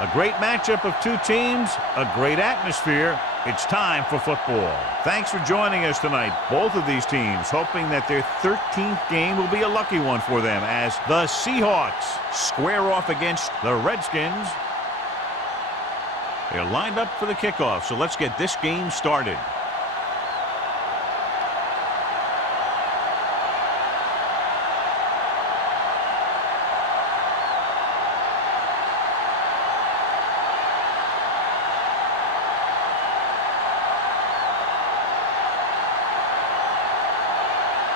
A great matchup of two teams, a great atmosphere. It's time for football. Thanks for joining us tonight. Both of these teams hoping that their 13th game will be a lucky one for them as the Seahawks square off against the Redskins. They're lined up for the kickoff, so let's get this game started.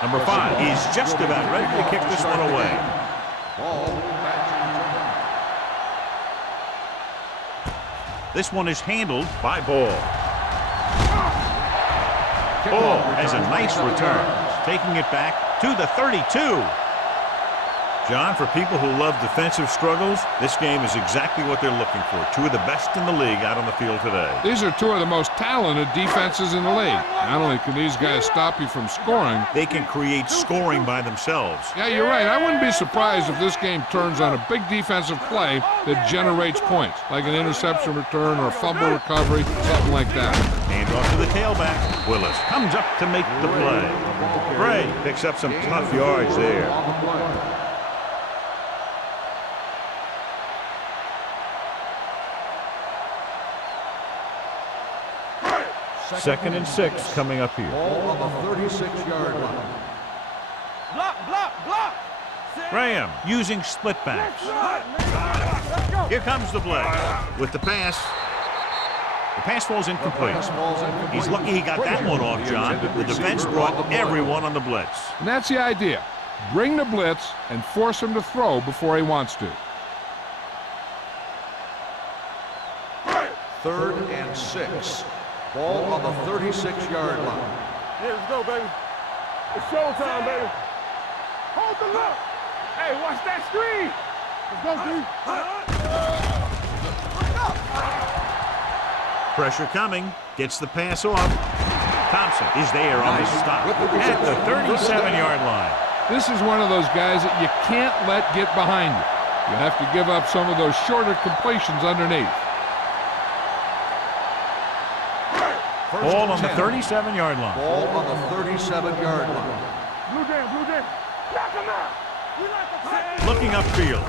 Number 5 is just about ready to kick this one away. This one is handled by Ball. Ball has a nice return, taking it back to the 32. John, for people who love defensive struggles, this game is exactly what they're looking for. Two of the best in the league out on the field today. These are two of the most talented defenses in the league. Not only can these guys stop you from scoring, they can create scoring by themselves. Yeah, you're right. I wouldn't be surprised if this game turns on a big defensive play that generates points, like an interception return or a fumble recovery, something like that. Hand off to the tailback. Willis comes up to make the play. Gray picks up some tough yards there. Second and 6 coming up here. Ball on the 36-yard line. Block. Graham using split backs. Here comes the play. With the pass. The pass falls incomplete. He's lucky he got that one off, John. The defense brought everyone on the blitz. And that's the idea. Bring the blitz and force him to throw before he wants to. 3rd and 6. Ball on the 36-yard line. Yeah, let's go, baby. It's showtime, baby. Hold the look. Hey, watch that screen. Let's go, D. Pressure coming. Gets the pass off. Thompson is there on the stop at the 37-yard line. This is one of those guys that you can't let get behind you. You have to give up some of those shorter completions underneath. Ball on the 37-yard line. Ball on the 37-yard line. Blue game. Knock him out. Looking upfield.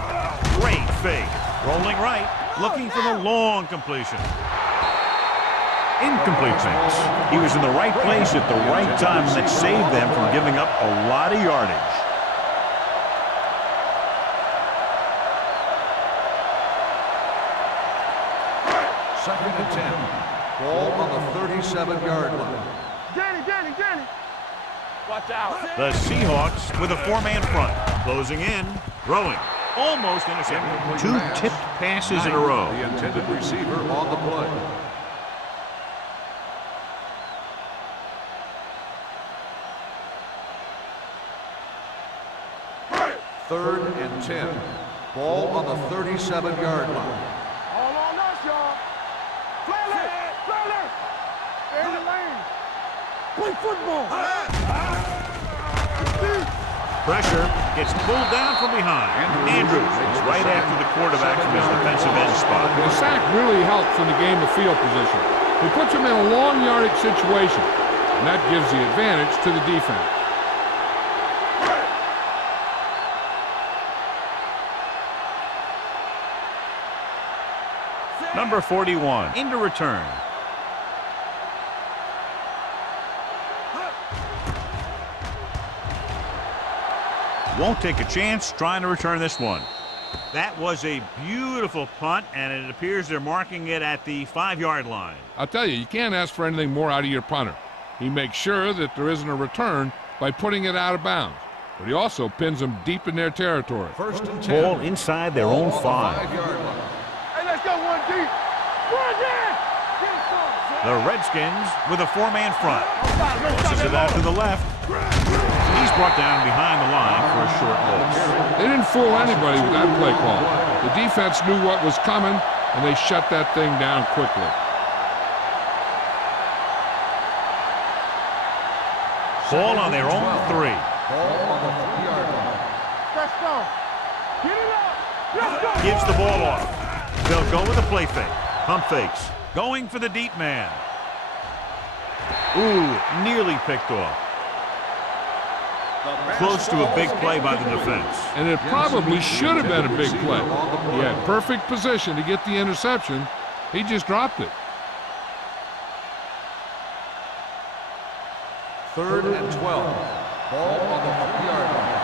Great fake. Rolling right. Looking for the long completion. Incomplete pass. He was in the right place at the right time, and that saved them from giving up a lot of yardage. Second and 10. Ball on the 37-yard line. Danny. Watch out. The Seahawks with a 4-man front. Closing in. Throwing. Almost intercepted. 2 tipped passes in a row. The intended receiver on the play. Third and 10. Ball on the 37-yard line. All on us, y'all. Flailer. In the lane. Play football. Pressure gets pulled down from behind. Andrews is right after the quarterback from his defensive end spot. The sack really helps in the game of field position. It puts him in a long yardage situation, and that gives the advantage to the defense. Number 41 into return. Won't take a chance trying to return this one. That was a beautiful punt, and it appears they're marking it at the 5-yard line. I'll tell you can't ask for anything more out of your punter. He makes sure that there isn't a return by putting it out of bounds, but he also pins them deep in their territory. First and 10. Ball inside their own 5. Hey, let's go 1 deep. Run in. The Redskins with a 4-man front. Pushes it out to the left. He's brought down behind the line for a short loss. They didn't fool anybody with that play call. The defense knew what was coming, and they shut that thing down quickly. Ball on their own 3. Ball on the 3-yard line. Let's go. Get it up. Let's go. Gives the ball off. They'll go with a play fake. Pump fakes. Going for the deep man. Ooh, nearly picked off. Close to a big play by the defense. And it probably should have been a big play. He had perfect position to get the interception. He just dropped it. 3rd and 12. Ball on the 50-yard line.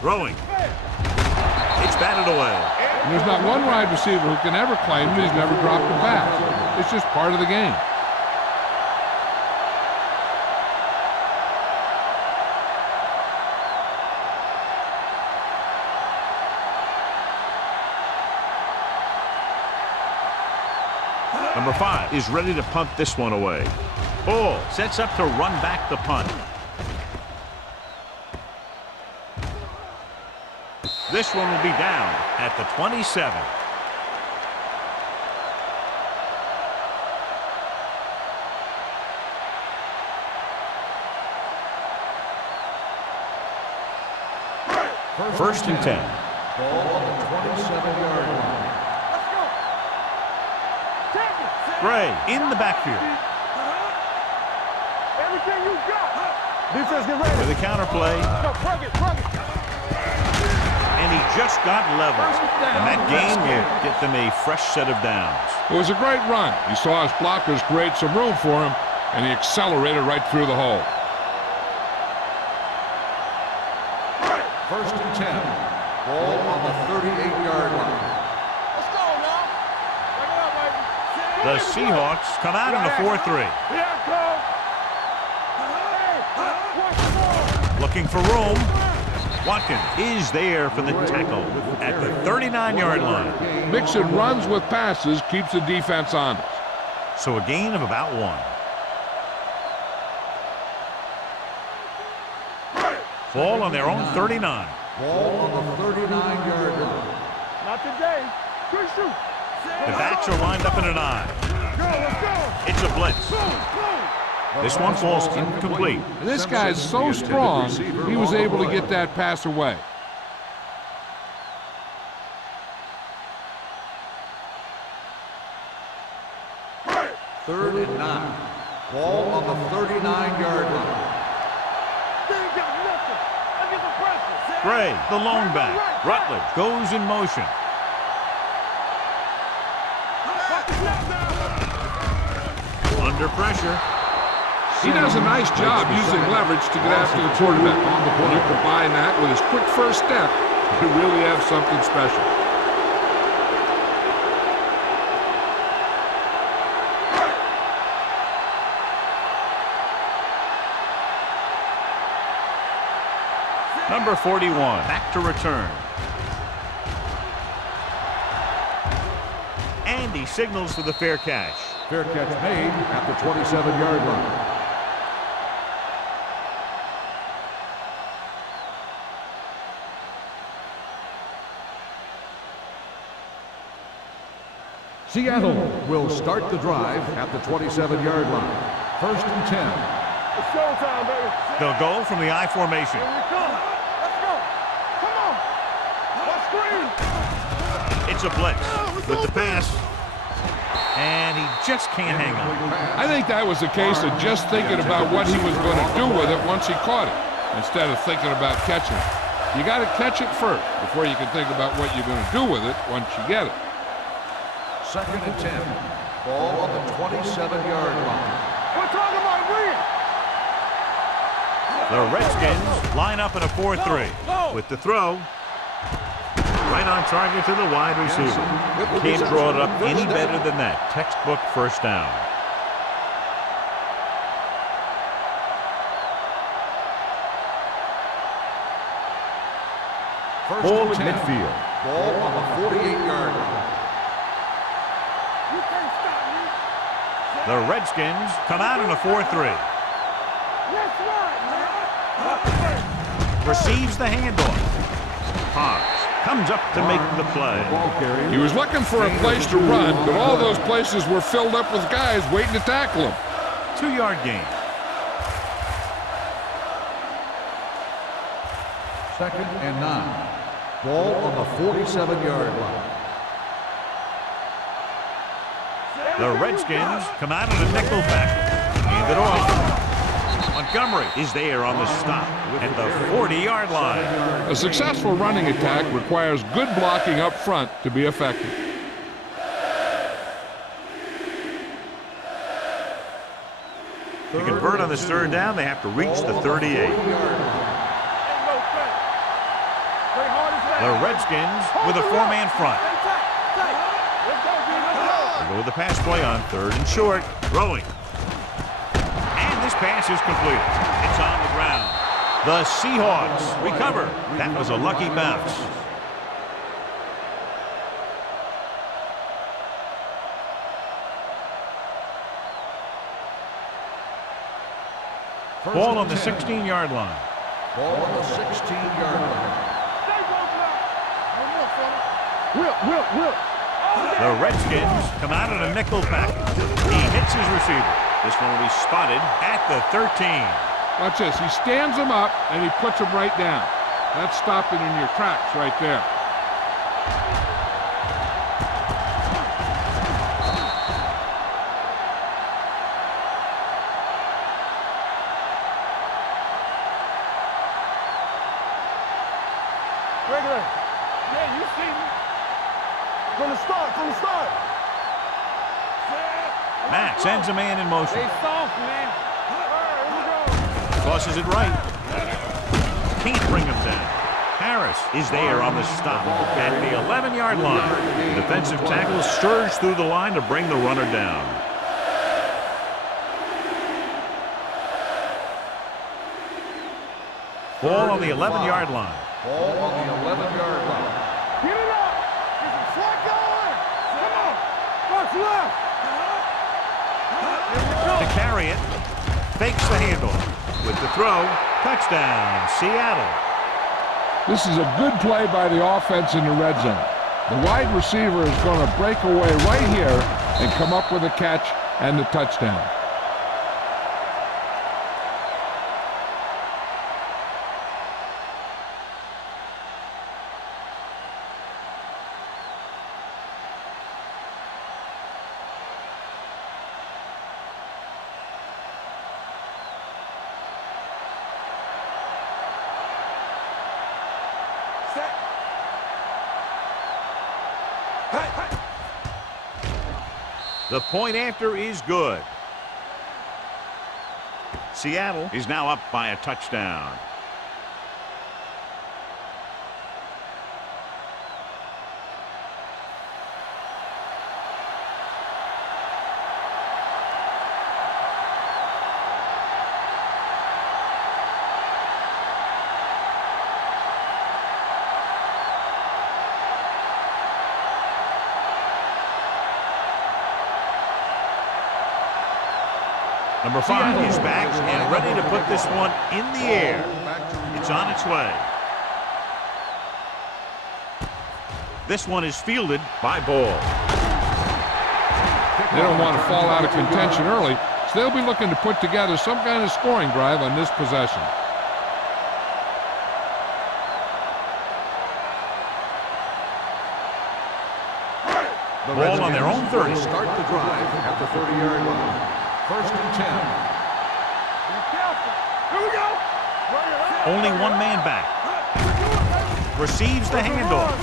Throwing. It's batted away. And there's not one wide receiver who can ever claim that he's never dropped a pass. It's just part of the game. Number 5 is ready to punt this one away. Ball sets up to run back the punt. This one will be down at the 27. First and 10. Ball on the 27-yard line. Gray in the backfield. Everything you got. Defense, get ready. With a counter play. Go, plug it. And he just got leveled. And that game will get them a fresh set of downs. It was a great run. He saw his blockers create some room for him, and he accelerated right through the hole. First and 10. Ball on the 38-yard line. Let's go now. Bring it up, baby. The Seahawks come out in the 4-3. Here it comes. Hey, Looking for room. Watkins is there for the tackle at the 39-yard line. Mixing runs with passes keeps the defense honest. So a gain of about 1. Ball on their own 39. Ball on the 39-yard line. not today. Good shoot. The backs are lined up in an eye. Go, let's go. It's a blitz. This one falls incomplete. And this guy is so strong, he was able to get that pass away. Third and 9. Ball on the 39-yard line. Gray, the lone back. Rutledge goes in motion. Under pressure. He does a nice job using leverage to get after the quarterback. When you combine that with his quick first step, you really have something special. Number 41, back to return. And he signals for the fair catch. Fair catch made at the 27-yard line. Seattle will start the drive at the 27-yard line. First and 10. It's showtime, baby. They'll go from the I formation. Here we come. Let's go. Come on. Let's screen. It's a blitz with the pass. And he just can't hang on. I think that was a case of just thinking about what he was going to do with it once he caught it, instead of thinking about catching it. You got to catch it first before you can think about what you're going to do with it once you get it. Second and 10. Ball on the 27-yard line. We're talking about win. The Redskins line up in a 4-3. With the throw, right on target to the wide receiver. Can't draw it up any better than that. Textbook first down. Ball at midfield. Ball on the 48-yard line. You can't stop me. The Redskins come out in a 4-3. Let's run, man. Receives the handoff. Hobbs comes up to make the play. He was looking for a place to run, but all those places were filled up with guys waiting to tackle him. 2-yard gain. 2nd and 9. Ball on the 47-yard line. The Redskins come out of the nickel back. Hand it off. Montgomery is there on the stop at the 40-yard line. A successful running attack requires good blocking up front to be effective. To convert on this third down, they have to reach the 38. The Redskins with a four-man front. They go with the pass play on 3rd and short. Throwing. And this pass is completed. It's on the ground. The Seahawks recover. That was a lucky bounce. Ball on the 16-yard line. Ball on the 16-yard line. Whip. The Redskins come out in a nickel package. He hits his receiver. This one will be spotted at the 13. Watch this. He stands him up, and he puts him right down. That's stopping in your tracks right there. Regular. Yeah, you see me. From the start. Matt sends a man in motion. They soft, man. Tosses it right. Can't bring him down. Harris is there on the stop at the 11-yard line. The defensive tackle surged through the line to bring the runner down. Ball on the 11-yard line. Ball on the 11-yard line. Get it up. Get the flat going. Come on. What's left? To carry it, fakes the handoff. With the throw, touchdown, Seattle. This is a good play by the offense in the red zone. The wide receiver is going to break away right here and come up with a catch and the touchdown. The point after is good. Seattle is now up by a touchdown. Number 5 is back and ready to put this one in the air. It's on its way. This one is fielded by Ball. They don't want to fall out of contention early, so they'll be looking to put together some kind of scoring drive on this possession. Ball on their own 30. Start the drive at the 30-yard line. 1st and 10. Here we go. Only one man back. Receives the handoff.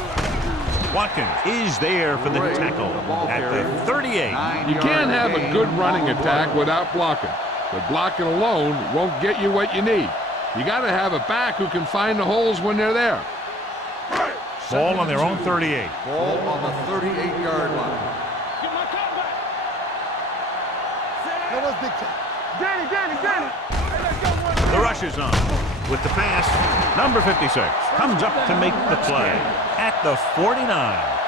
Watkins is there for the tackle at the 38. You can't have a good running attack without blocking, but blocking alone won't get you what you need. You got to have a back who can find the holes when they're there. Ball on their own 38. Ball on the 38-yard line. Get my cut back. Danny. The rush is on. With the pass, number 56 comes up to make the play at the 49.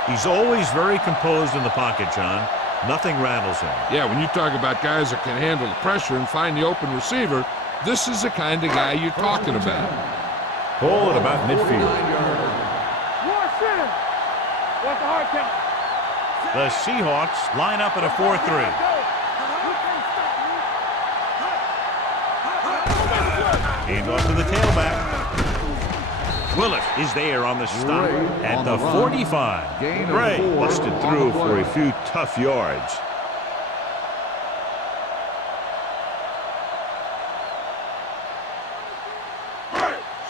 He's always very composed in the pocket, John. Nothing rattles him. Yeah, when you talk about guys that can handle the pressure and find the open receiver, this is the kind of guy you're talking about. Ball at about midfield. What's the hard count? The Seahawks line up at a 4-3. Hand off to the tailback. Willis is there on the stop at on the the run. 45. Gain of Gray 4 busted on through the for a play. few tough yards.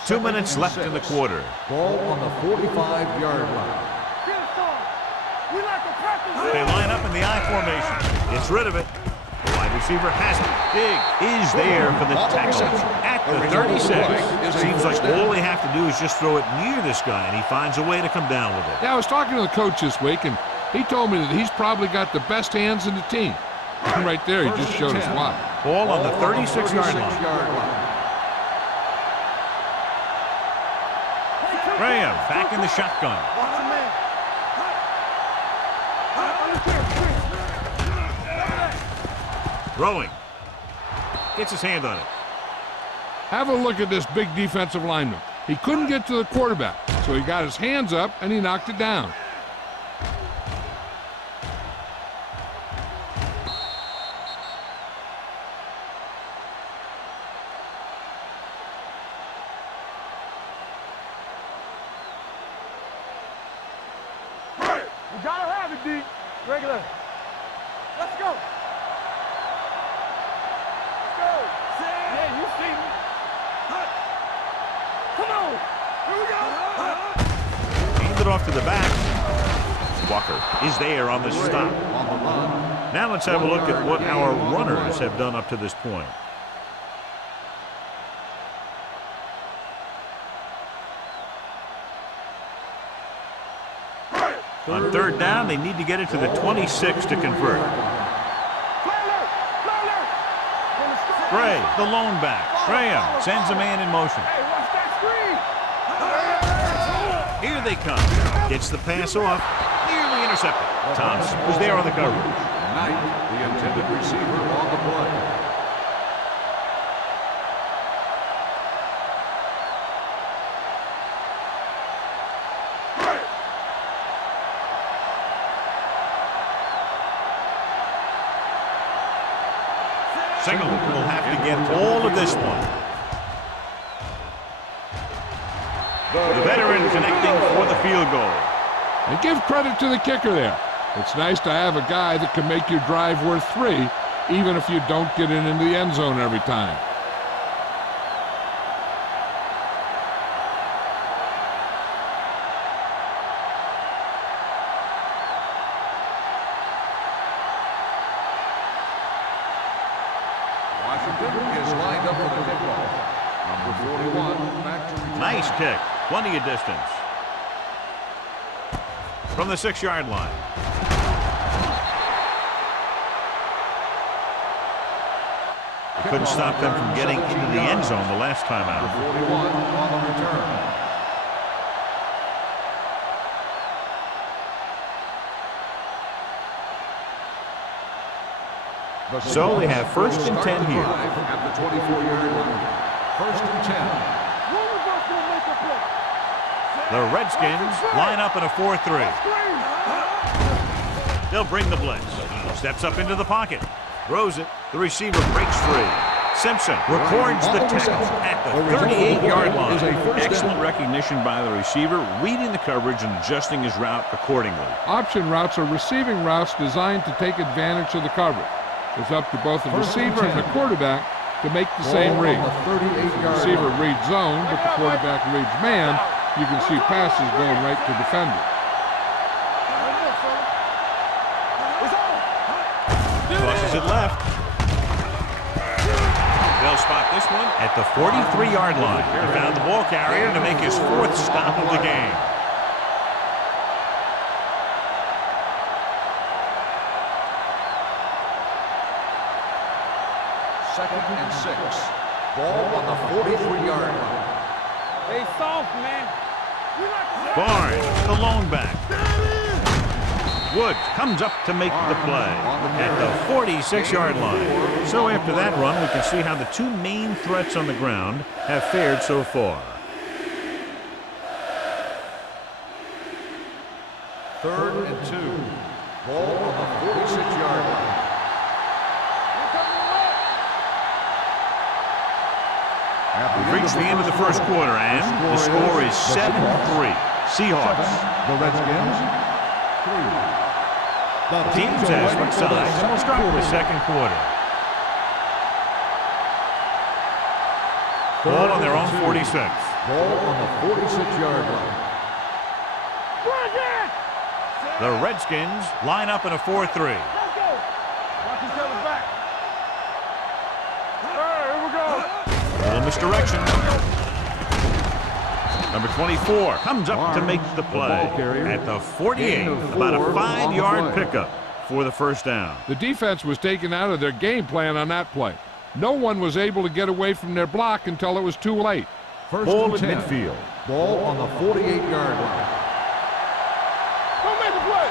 Two minutes left in the quarter. Ball on the 45-yard line. They line up in the I formation. Gets rid of it. The wide receiver has it. Big is there for the tackle at the 36. Seems like all they have to do is just throw it near this guy, and he finds a way to come down with it. Yeah, I was talking to the coach this week, and he told me that he's probably got the best hands in the team. And right there, he just showed us why. Ball on the 36-yard line. Graham back in the shotgun. Throwing. Gets his hand on it. Have a look at this big defensive lineman. He couldn't get to the quarterback, so he got his hands up and he knocked it down. You gotta have it, D. Regular. Let's go. Let's go. Yeah, you see me. Come on. Here we go. Hand it off to the back. Walker is there on the stop. Now let's have a look at what our runners have done up to this point. On third down, they need to get it to the 26 to convert. Gray, the lone back. Graham sends a man in motion. Hey, watch that screen. Here they come. Gets the pass off. Nearly intercepted. Thompson was there on the coverage. Knight, the intended receiver on the play. Singleton will have to get all of this one. The veteran connecting for the field goal. And give credit to the kicker there. It's nice to have a guy that can make your drive worth 3, even if you don't get it into the end zone every time. Washington is lined up for the kickoff. Number 41, back to return. Nice kick. Plenty of distance. From the 6-yard line. Couldn't stop them from getting into the end zone the last time out. 41 on the return. So they have first and 10 here. At the 24-yard line. First and 10. One of us will make a play. The Redskins line up in a 4-3. They'll bring the blitz. Steps up into the pocket. Throws it. The receiver breaks free. Simpson records the tackle at the 38-yard line. Excellent recognition by the receiver, reading the coverage and adjusting his route accordingly. Option routes are receiving routes designed to take advantage of the coverage. It's up to both the receiver and the quarterback to make the same read. The receiver reads zone, but the quarterback reads man. You can see passes going right to defender. Crosses it left. They'll spot this one at the 43-yard line. He found the ball carrier to make his 4th stop of the game. Second and 6. Ball on the 43-yard line. They soft, man. Barnes, the lone back. Woods comes up to make the play at the 46-yard line. So after that run, we can see how the two main threats on the ground have fared so far. Third and 2. Ball on the 46-yard line. We've reached the end of the first quarter, and the score is 7-3. Seahawks. The Redskins, 3. The Teams have switched sides, and we'll start with the second quarter. Ball on their own 46. Ball on the 46-yard line. The Redskins line up in a 4-3. Watch each other back. Here we go. A little misdirection. Number 24 comes up to make the play at the 48. About a 5-yard pickup for the first down. The defense was taken out of their game plan on that play. No one was able to get away from their block until it was too late. First Ball and at 10. midfield. Ball on the 48-yard line. Don't make a play.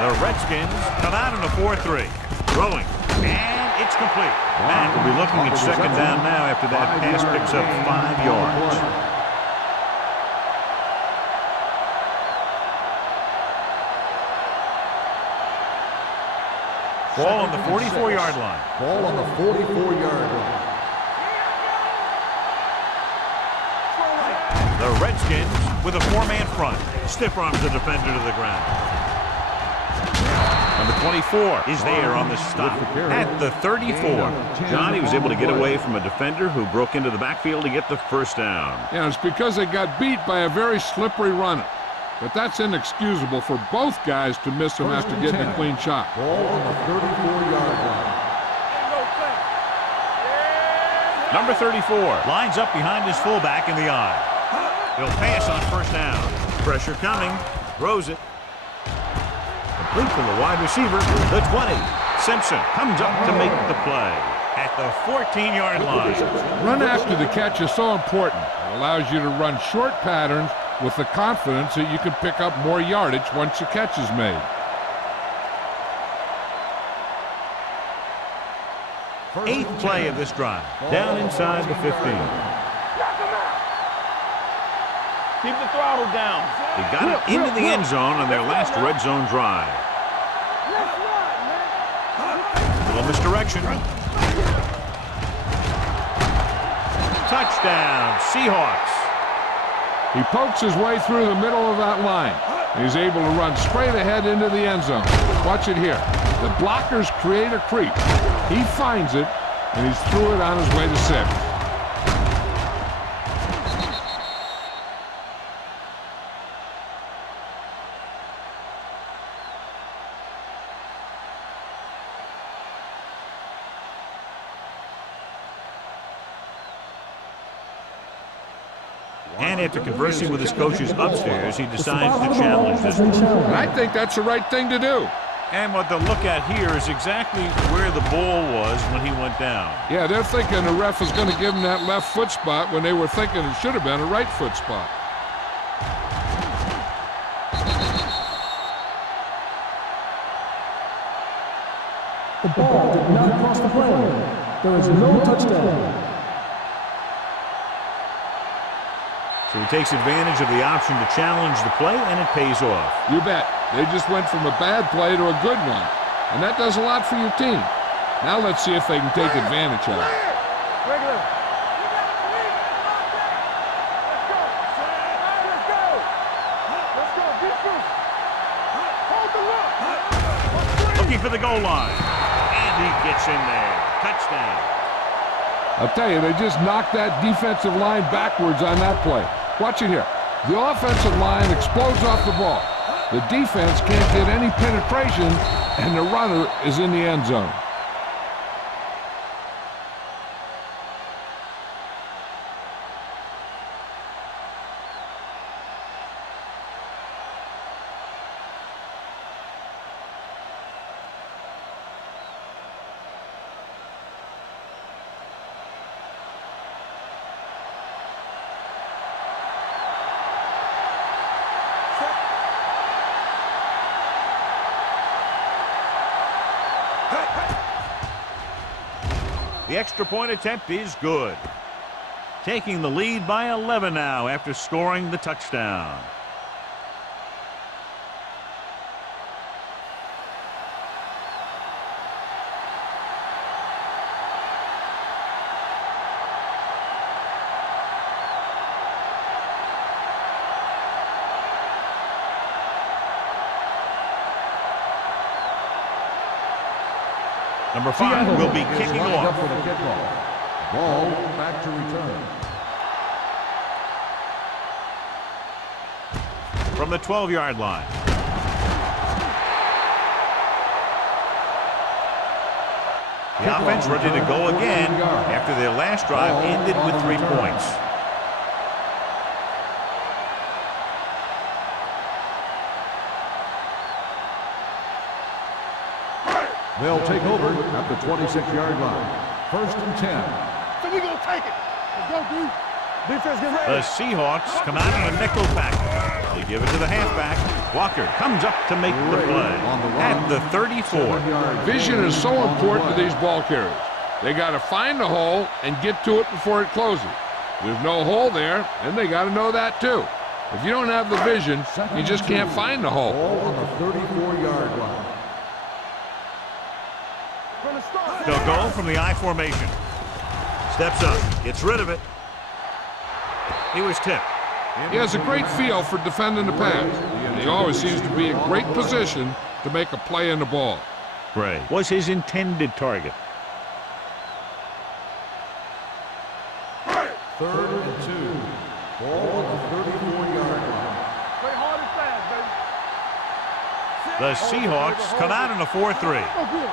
The Redskins come out in a 4-3. Throwing. And it's complete. Matt will be looking at second down now after that pass picks up 5 yards. Ball on the 44-yard line. Ball on the 44-yard line. The Redskins with a 4-man front. Stiff arms the defender to the ground. Number 24 is there on the stop at the 34. Johnny was able to get away from a defender who broke into the backfield to get the first down. Yeah, it's because they got beat by a very slippery runner. But that's inexcusable for both guys to miss him after getting a clean shot. Ball on the 34-yard line. Number 34 lines up behind his fullback in the eye. He'll pass on first down. Pressure coming. Throws it. Complete from the wide receiver. The 20. Simpson comes up to make the play at the 14-yard line. Run after the catch is so important. It allows you to run short patterns with the confidence that you can pick up more yardage once the catch is made. Eighth play of this drive. Down inside the 15. Keep the throttle down. They got it into the end zone on their last red zone drive. A little misdirection. Touchdown, Seahawks. He pokes his way through the middle of that line. He's able to run straight ahead into the end zone. Watch it here. The blockers create a creep. He finds it, and he's through it on his way to 6. And after conversing with his coaches upstairs, he decides to challenge this one. I think that's the right thing to do. And what they'll look at here is exactly where the ball was when he went down. Yeah, they're thinking the ref is going to give him that left foot spot when they were thinking it should have been a right foot spot. The ball did not cross the plane. There is no touchdown. So he takes advantage of the option to challenge the play, and it pays off. You bet. They just went from a bad play to a good one. And that does a lot for your team. Now let's see if they can take advantage of it. Regular. Let's go. Defense. Hold the look. Looking for the goal line. And he gets in there. Touchdown. I'll tell you, they just knocked that defensive line backwards on that play. Watch it here. The offensive line explodes off the ball. The defense can't get any penetration, and the runner is in the end zone. The extra point attempt is good. Taking the lead by 11 now after scoring the touchdown. Number 5 will be kicking Lined up off. for the kickoff. Ball back to return. From the 12-yard line. The offense ready to go again after their last drive ended with 3 points. They'll take over at the 26-yard line. 1st and 10. So we gonna take it. Let's go, dude. Defense get ready. The Seahawks come out in a nickel package. They give it to the halfback. Walker comes up to make the play at the 34. Vision is so important to these ball carriers. They got to find the hole and get to it before it closes. There's no hole there, and they got to know that too. If you don't have the vision, you just can't find the hole. Ball on the 34-yard line. They'll go from the I formation. Steps up, gets rid of it. He was tipped. He has a great feel for defending the pass, and he always seems to be in great position to make a play in the ball. Gray was his intended target. 3rd and 2. Ball on the 34-yard line. Play hard and fast, baby. The Seahawks come out in a 4-3. Oh, good.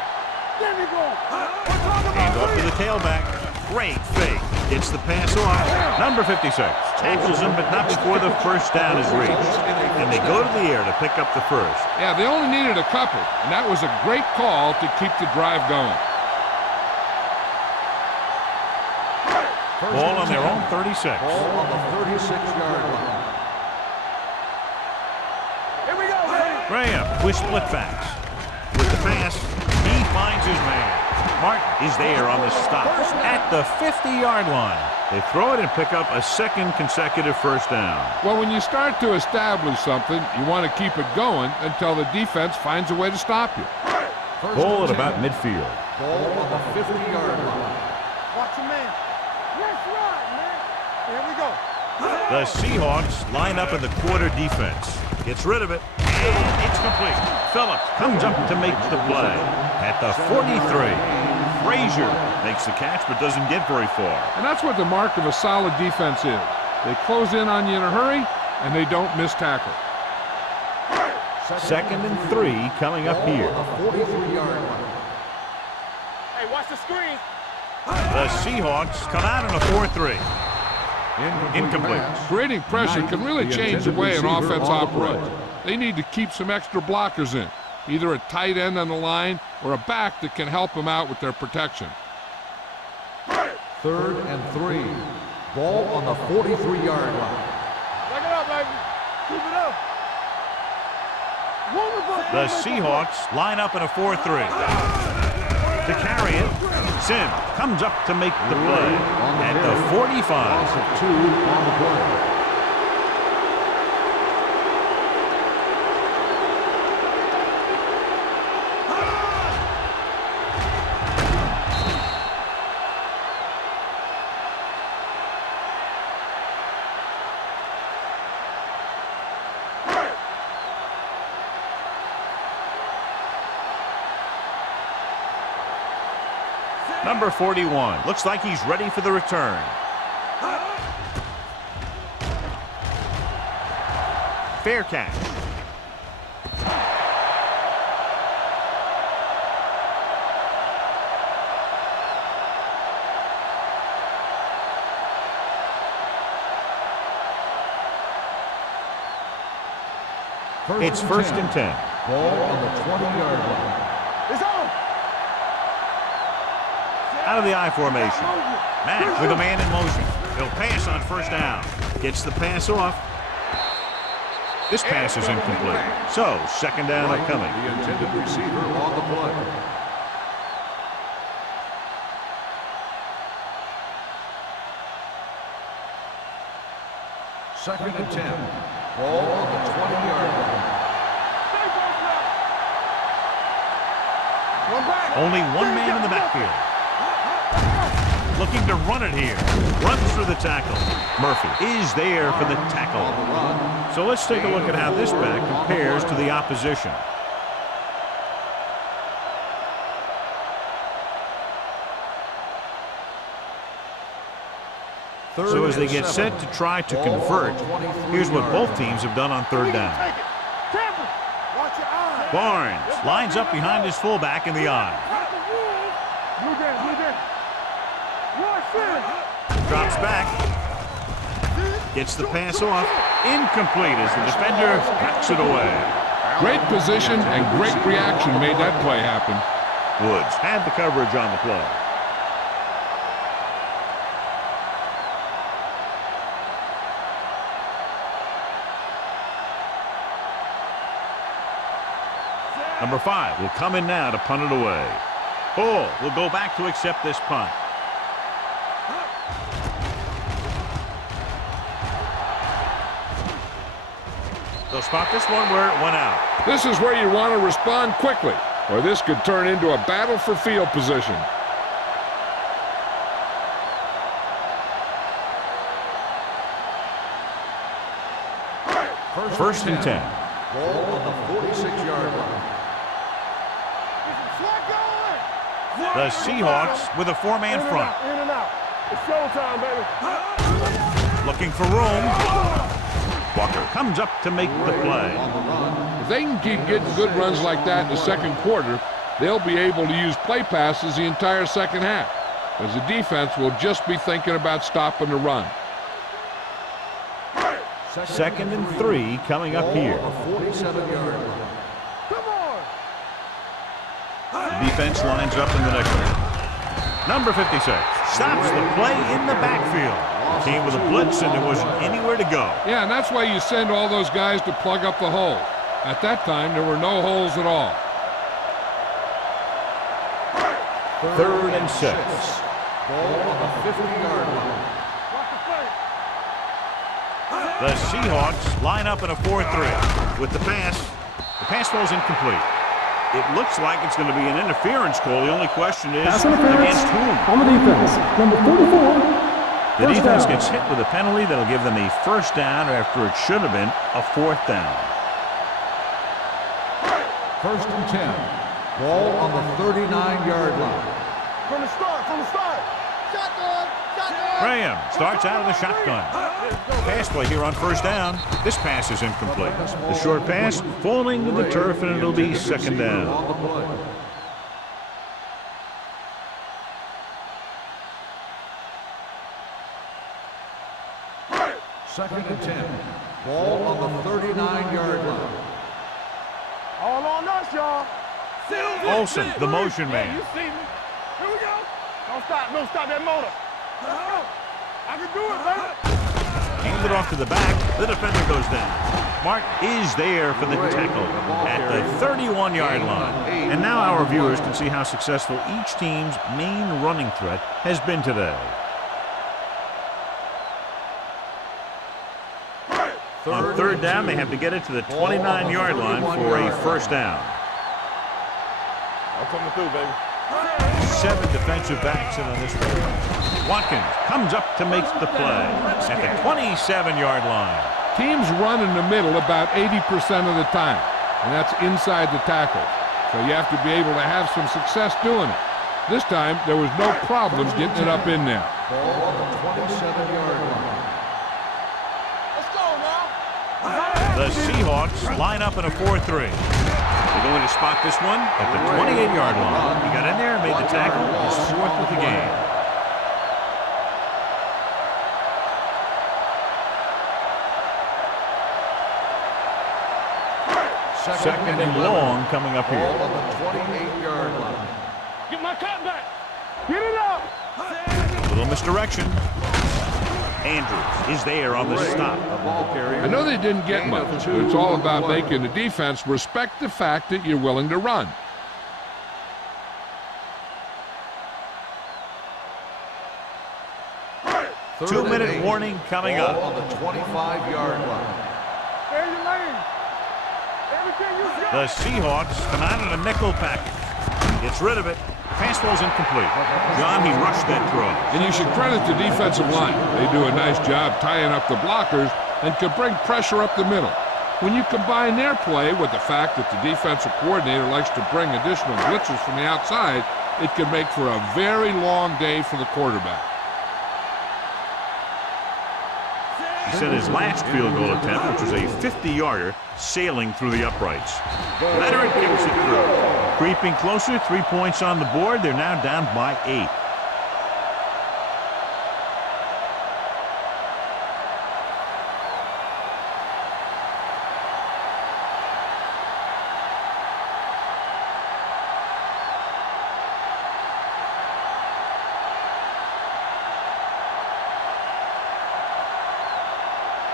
There we go. Hand off to the tailback. Great fake. Gets the pass off. Number 56 tackles him, but not before the first down is reached. And they go to the air to pick up the first. Yeah, they only needed a couple, and that was a great call to keep the drive going. Ball on their own 36. Ball on the 36-yard line. Here we go, baby. Graham with split backs. With the pass, he finds his man. Martin is there on the stop at the 50-yard line. They throw it and pick up a second consecutive first down. Well, when you start to establish something, you want to keep it going until the defense finds a way to stop you. Ball at about midfield. Ball on the 50-yard line. Watch your man. Let's ride, man. Here we go. The Seahawks line up in the quarter defense. Gets rid of it, and it's complete. Phillips comes up to make the play at the 43. Frazier makes the catch but doesn't get very far. And that's what the mark of a solid defense is. They close in on you in a hurry, and they don't miss tackle. 2nd and 3 coming up here. Ball on the 43-yard line. Hey, watch the screen. The Seahawks come out in a 4-3. Incomplete. Creating pressure can really change the way an offense operates. They need to keep some extra blockers in, either a tight end on the line or a back that can help them out with their protection. 3rd and 3. Ball on the 43-yard line. Back it up, baby. Keep it up. Wonderful. The Seahawks line up in a 4-3. To carry it, Sim comes up to make the play at the 45. Loss of 2 on the play. Number 41. Looks like he's ready for the return. Fair catch. It's 1st and 10. Ball on the 20-yard line. It's on. Out of the I formation. Mack with a man in motion. He'll pass on first down. Gets the pass off. This pass is incomplete. So, 2nd down Right, coming. the intended receiver on the play. Second and 10. Ball on the 20-yard line. Only one man in the backfield. Looking to run it here. Runs through the tackle. Murphy is there for the tackle. On the run. So let's take a look at how this back compares to the opposition. So as they get set to try to convert, here's what both teams have done on third down. Barnes lines up behind his fullback in the eye. Drops back. Gets the pass off. Incomplete as the defender backs it away. Great position and great reaction made that play happen. Woods had the coverage on the play. Number 5 will come in now to punt it away. Hall will go back to accept this punt. They'll spot this one where it went out. This is where you want to respond quickly, or this could turn into a battle for field position. First and 10. Ball on the 46-yard line. The Seahawks with a four-man front. In and out. It's showtime, baby. Looking for room. Walker comes up to make the play. If they can keep getting good runs like that in the second quarter, they'll be able to use play passes the entire second half, as the defense will just be thinking about stopping the run. Second and 3 coming up here. Come on. The defense lines up in the next one. Number 56 stops the play in the backfield. Came with a blitz and there wasn't anywhere to go. Yeah, and that's why you send all those guys to plug up the hole. At that time, there were no holes at all. Third and 6. Ball on the 50-yard line. The Seahawks line up in a 4-3. With the pass falls incomplete. It looks like it's going to be an interference call. The only question is Pass interference against whom? on the defense. Number 34. The First defense down. gets hit with a penalty that'll give them a first down after it should have been a fourth down. First and 10. Ball on the 39-yard line. From the start. Graham starts out of the shotgun. Pass play here on first down. This pass is incomplete. The short pass falling to the turf, and it'll be second down. On the play. Second and 10. Ball on the 39-yard line. All on us, y'all. Olsen, the motion You man. see me. Here we go. Don't stop that motor. Let's go. I can do it, baby. Hands it off to the back. The defender goes down. Mark is there for the tackle at the 31-yard line. And now our viewers can see how successful each team's main running threat has been today. On third down, they have to get it to the 29-yard line for a first down. I'm coming through, baby. 7 defensive backs in on this play. Watkins comes up to make the play at the 27-yard line. Teams run in the middle about 80% of the time, and that's inside the tackle. So you have to be able to have some success doing it. This time, there was no problem getting it up in there. Ball on the 27-yard line. The Seahawks line up in a 4-3. They're going to spot this one at the 28-yard line. He got in there and made the tackle. His 4th of the game. Second and long coming up Ball here. on the 28-yard line. Get my cut back. Get it up. Little misdirection. Andrews is there on the stop. The ball carrier. I know they didn't get much, but it's all about making the defense respect the fact that you're willing to run. Third 2-minute and 8. warning coming Ball up. on the 25-yard line. Stay in your lane. Everything you got. The Seahawks come out in a nickel package. Gets rid of it. Pass ball's incomplete. John, he rushed that throw. And you should credit the defensive line. They do a nice job tying up the blockers and can bring pressure up the middle. When you combine their play with the fact that the defensive coordinator likes to bring additional blitzers from the outside, it can make for a very long day for the quarterback. He set his last field goal attempt, which was a 50-yarder, sailing through the uprights. Leonard kicks it through. Creeping closer, 3 points on the board. They're now down by 8.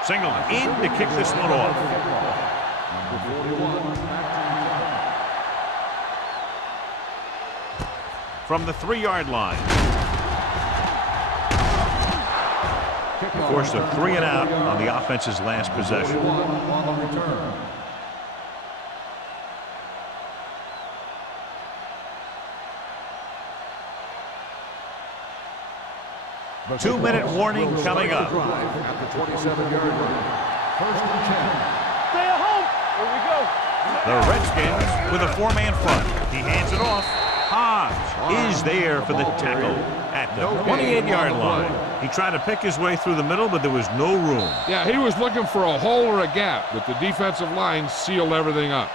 Singleton in to kick this one off. From the 3-yard line. Forced a 3 and out on the offense's last possession. On the return. 2-minute warning coming up. At the 27-yard line. First and 10. Stay at home. Here we go. The Redskins with a 4-man front. He hands it off. Hodge is there for the tackle at the 28-yard line. He tried to pick his way through the middle, but there was no room. Yeah, he was looking for a hole or a gap, but the defensive line sealed everything up.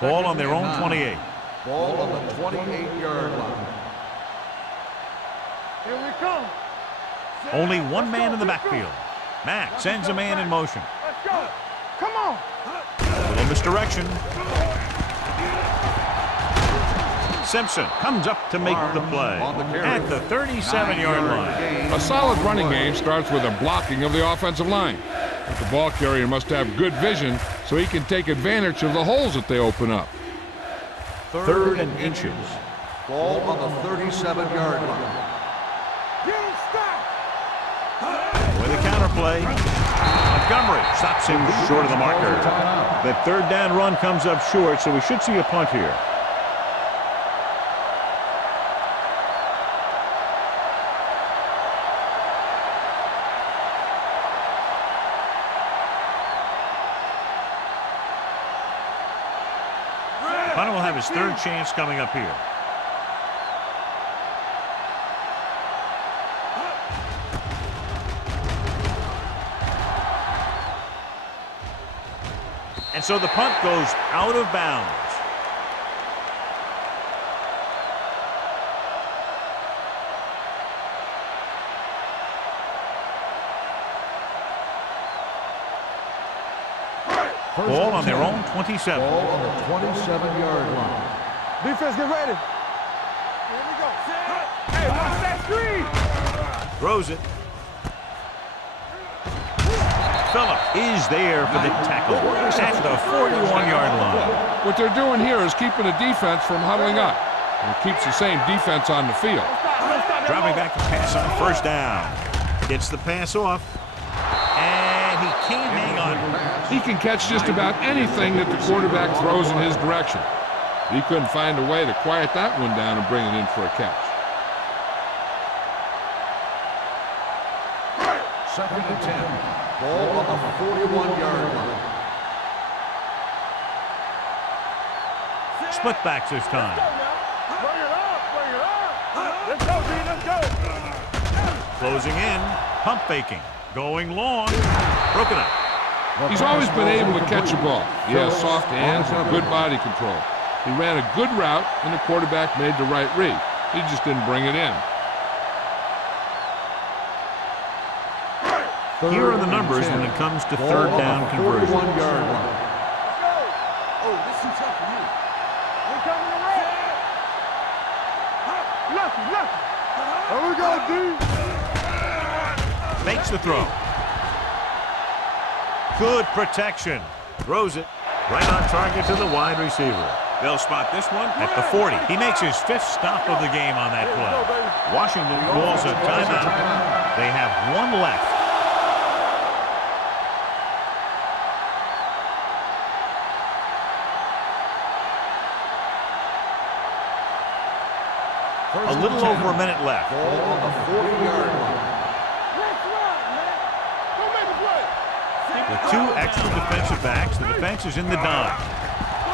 Ball on their own 28. Ball on the 28-yard line. Here we come. Only one man in the backfield. Mack sends a man in motion. Let's go. Come on. A little misdirection. Simpson comes up to make the play at the 37-yard line. A solid running game starts with a blocking of the offensive line. But the ball carrier must have good vision so he can take advantage of the holes that they open up. Third and inches. Ball on the 37-yard line. With a counterplay. Montgomery stops him short of the marker. That third down run comes up short, so we should see a punt here. Hunter will have his third chance coming up here. And so the punt goes out of bounds. Ball on their own 27. Ball on the 27-yard line. Defense, get ready. Here we go. Hey, watch that screen. Throws it. Phillips is there for the tackle at the 41-yard line. What they're doing here is keeping the defense from huddling up. And it keeps the same defense on the field. Dropping back to pass on first down. Gets the pass off. And he can't hang on. He can catch just about anything that the quarterback throws in his direction. He couldn't find a way to quiet that one down and bring it in for a catch. Second and 10. Ball on the 41-yard line. Split backs this time. Bring it up. Bring it up. Let's go, D. Let's go. Closing in. Pump faking. Going long. Broken up. He's always been able to catch a ball. He has soft hands and good body control. He ran a good route, and the quarterback made the right read. He just didn't bring it in. Here are the numbers when it comes to third down conversion. 41-yard line. Oh, this is tough for you. We coming to red. Lucky. Here we go, D. Makes the throw. Good protection. Throws it right on target to the wide receiver. They'll spot this one at the 40. He makes his 5th stop of the game on that play. Washington calls a timeout. They have one left. A little over a minute left. Ball on the 40-yard line. Let's run, man. Go make a play. The 2 extra defensive backs. The defense is in the dime.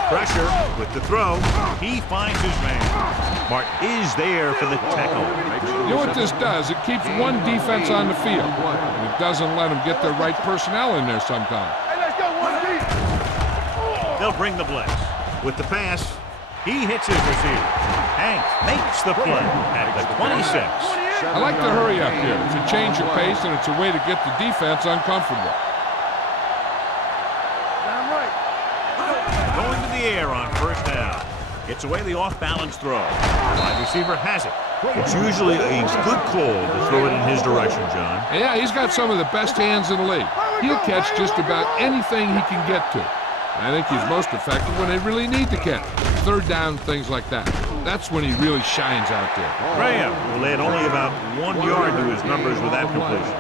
Pressure with the throw. He finds his man. Martin is there for the tackle. You know what this does? It keeps one defense on the field, and it doesn't let them get the right personnel in there sometimes. Hey, let's go, one deep. They'll bring the blitz. With the pass, he hits his receiver. Hanks makes the play at the 26. I like to hurry up here. It's a change of pace, and it's a way to get the defense uncomfortable. Going to the air on first down. Gets away the off-balance throw. The wide receiver has it. It's usually a good call to throw it in his direction, John. Yeah, he's got some of the best hands in the league. He'll catch just about anything he can get to. I think he's most effective when they really need to catch. Third down, things like that. That's when he really shines out there. Graham will add only about 1 yard to his numbers with that completion.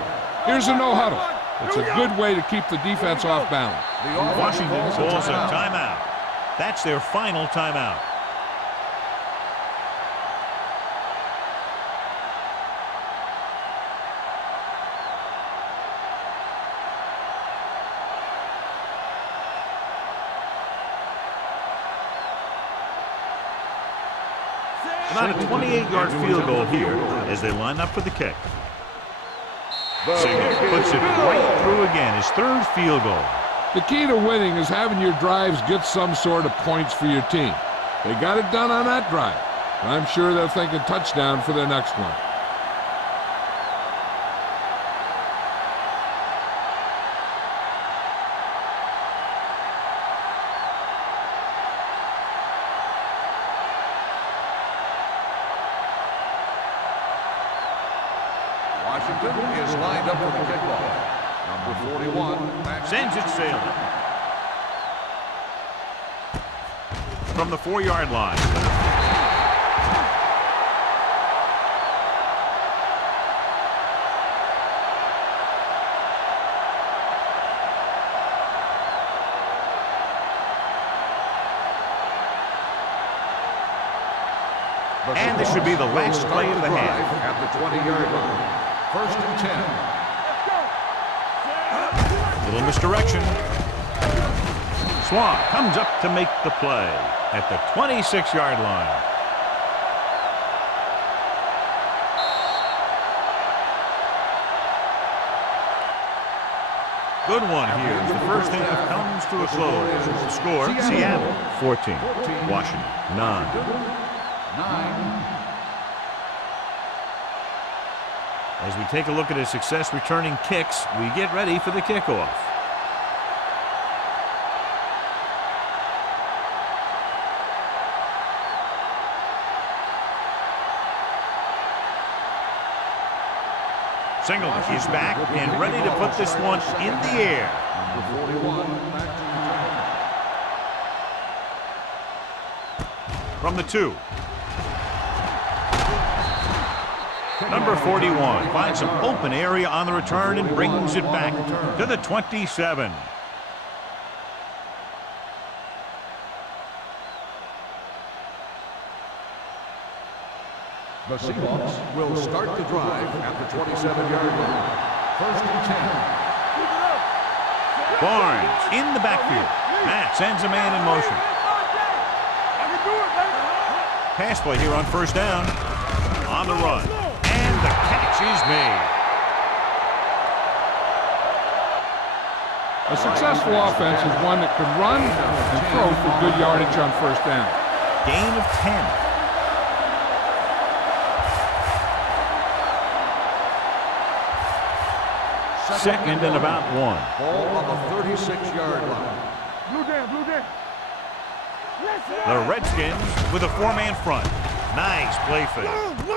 Here's a no huddle. It's a good way to keep the defense off balance. Washington calls a timeout. That's their final timeout. About a 28-yard field goal here as they line up for the kick. Singer puts it right through again, his third field goal. The key to winning is having your drives get some sort of points for your team. They got it done on that drive. I'm sure they're thinking touchdown for their next one. Washington is lined up for the kickoff. Number 41. Sends it sailing. From the 4-yard line. And this should be the last play of the half. At the 20-yard line. First and 10. Little misdirection. Swan comes up to make the play at the 26-yard line. Good one here. The first half comes to a close. The score, Seattle 14, Washington 9. As we take a look at his success returning kicks, we get ready for the kickoff. Singleton is back and ready to put this one in the air. From the 2. Number 41 finds some open area on the return and brings it back to the 27. The Seahawks will start the drive at the 27-yard line. First and 10. Barnes in the backfield. Matt sends a man in motion. Pass play here on first down. On the run. And the catch is made. A successful offense is one that can run and throw for good yardage on first down. Gain of 10. Second and about 1. Ball on the 36-yard line. Blue down. The Redskins with a 4-man front. Nice play fake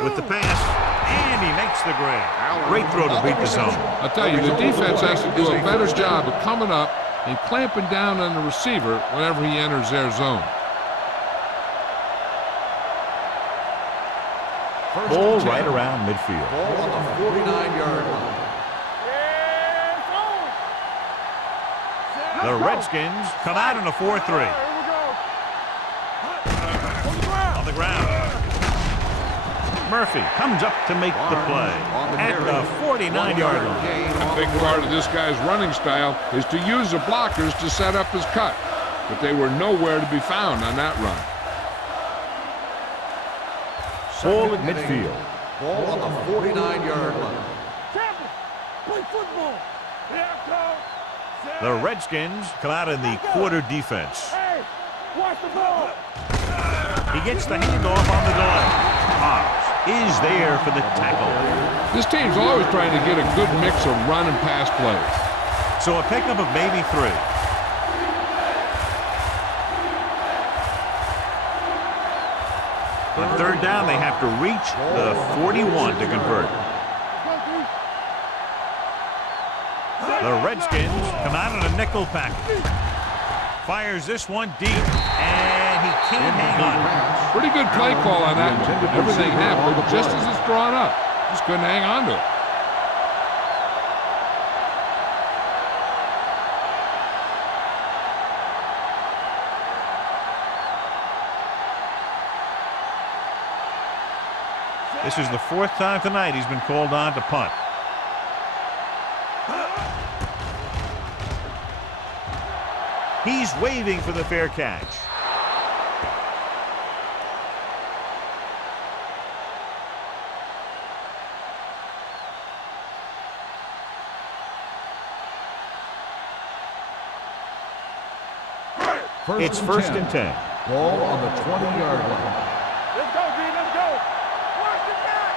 with the pass, and he makes the grab. Great throw to beat the zone. I'll tell you, the defense has to do a better job of coming up and clamping down on the receiver whenever he enters their zone. Ball right around midfield. Ball on the 49-yard line. The Redskins come out in a 4-3. On the ground. Murphy comes up to make the play at the 49-yard line. A big part of this guy's running style is to use the blockers to set up his cut. but they were nowhere to be found on that run. Ball at midfield. Ball on the 49-yard line. Champion, play football. The Redskins come out in the quarter defense. Hey, watch the ball. He gets the handoff on the delay. Hobbs is there for the tackle. This team's always trying to get a good mix of run and pass plays. So a pickup of maybe 3. On third down, they have to reach the 41 to convert. The Redskins come out in a nickel package. Fires this one deep, and he can't hang on. Pretty good play call on that one. Everything happened just as it's drawn up. Just couldn't hang on to it. This is the 4th time tonight he's been called on to punt. He's waving for the fair catch. It's first and 10. Ball on the 20-yard line. Let's go, B, let's go. Watch the back.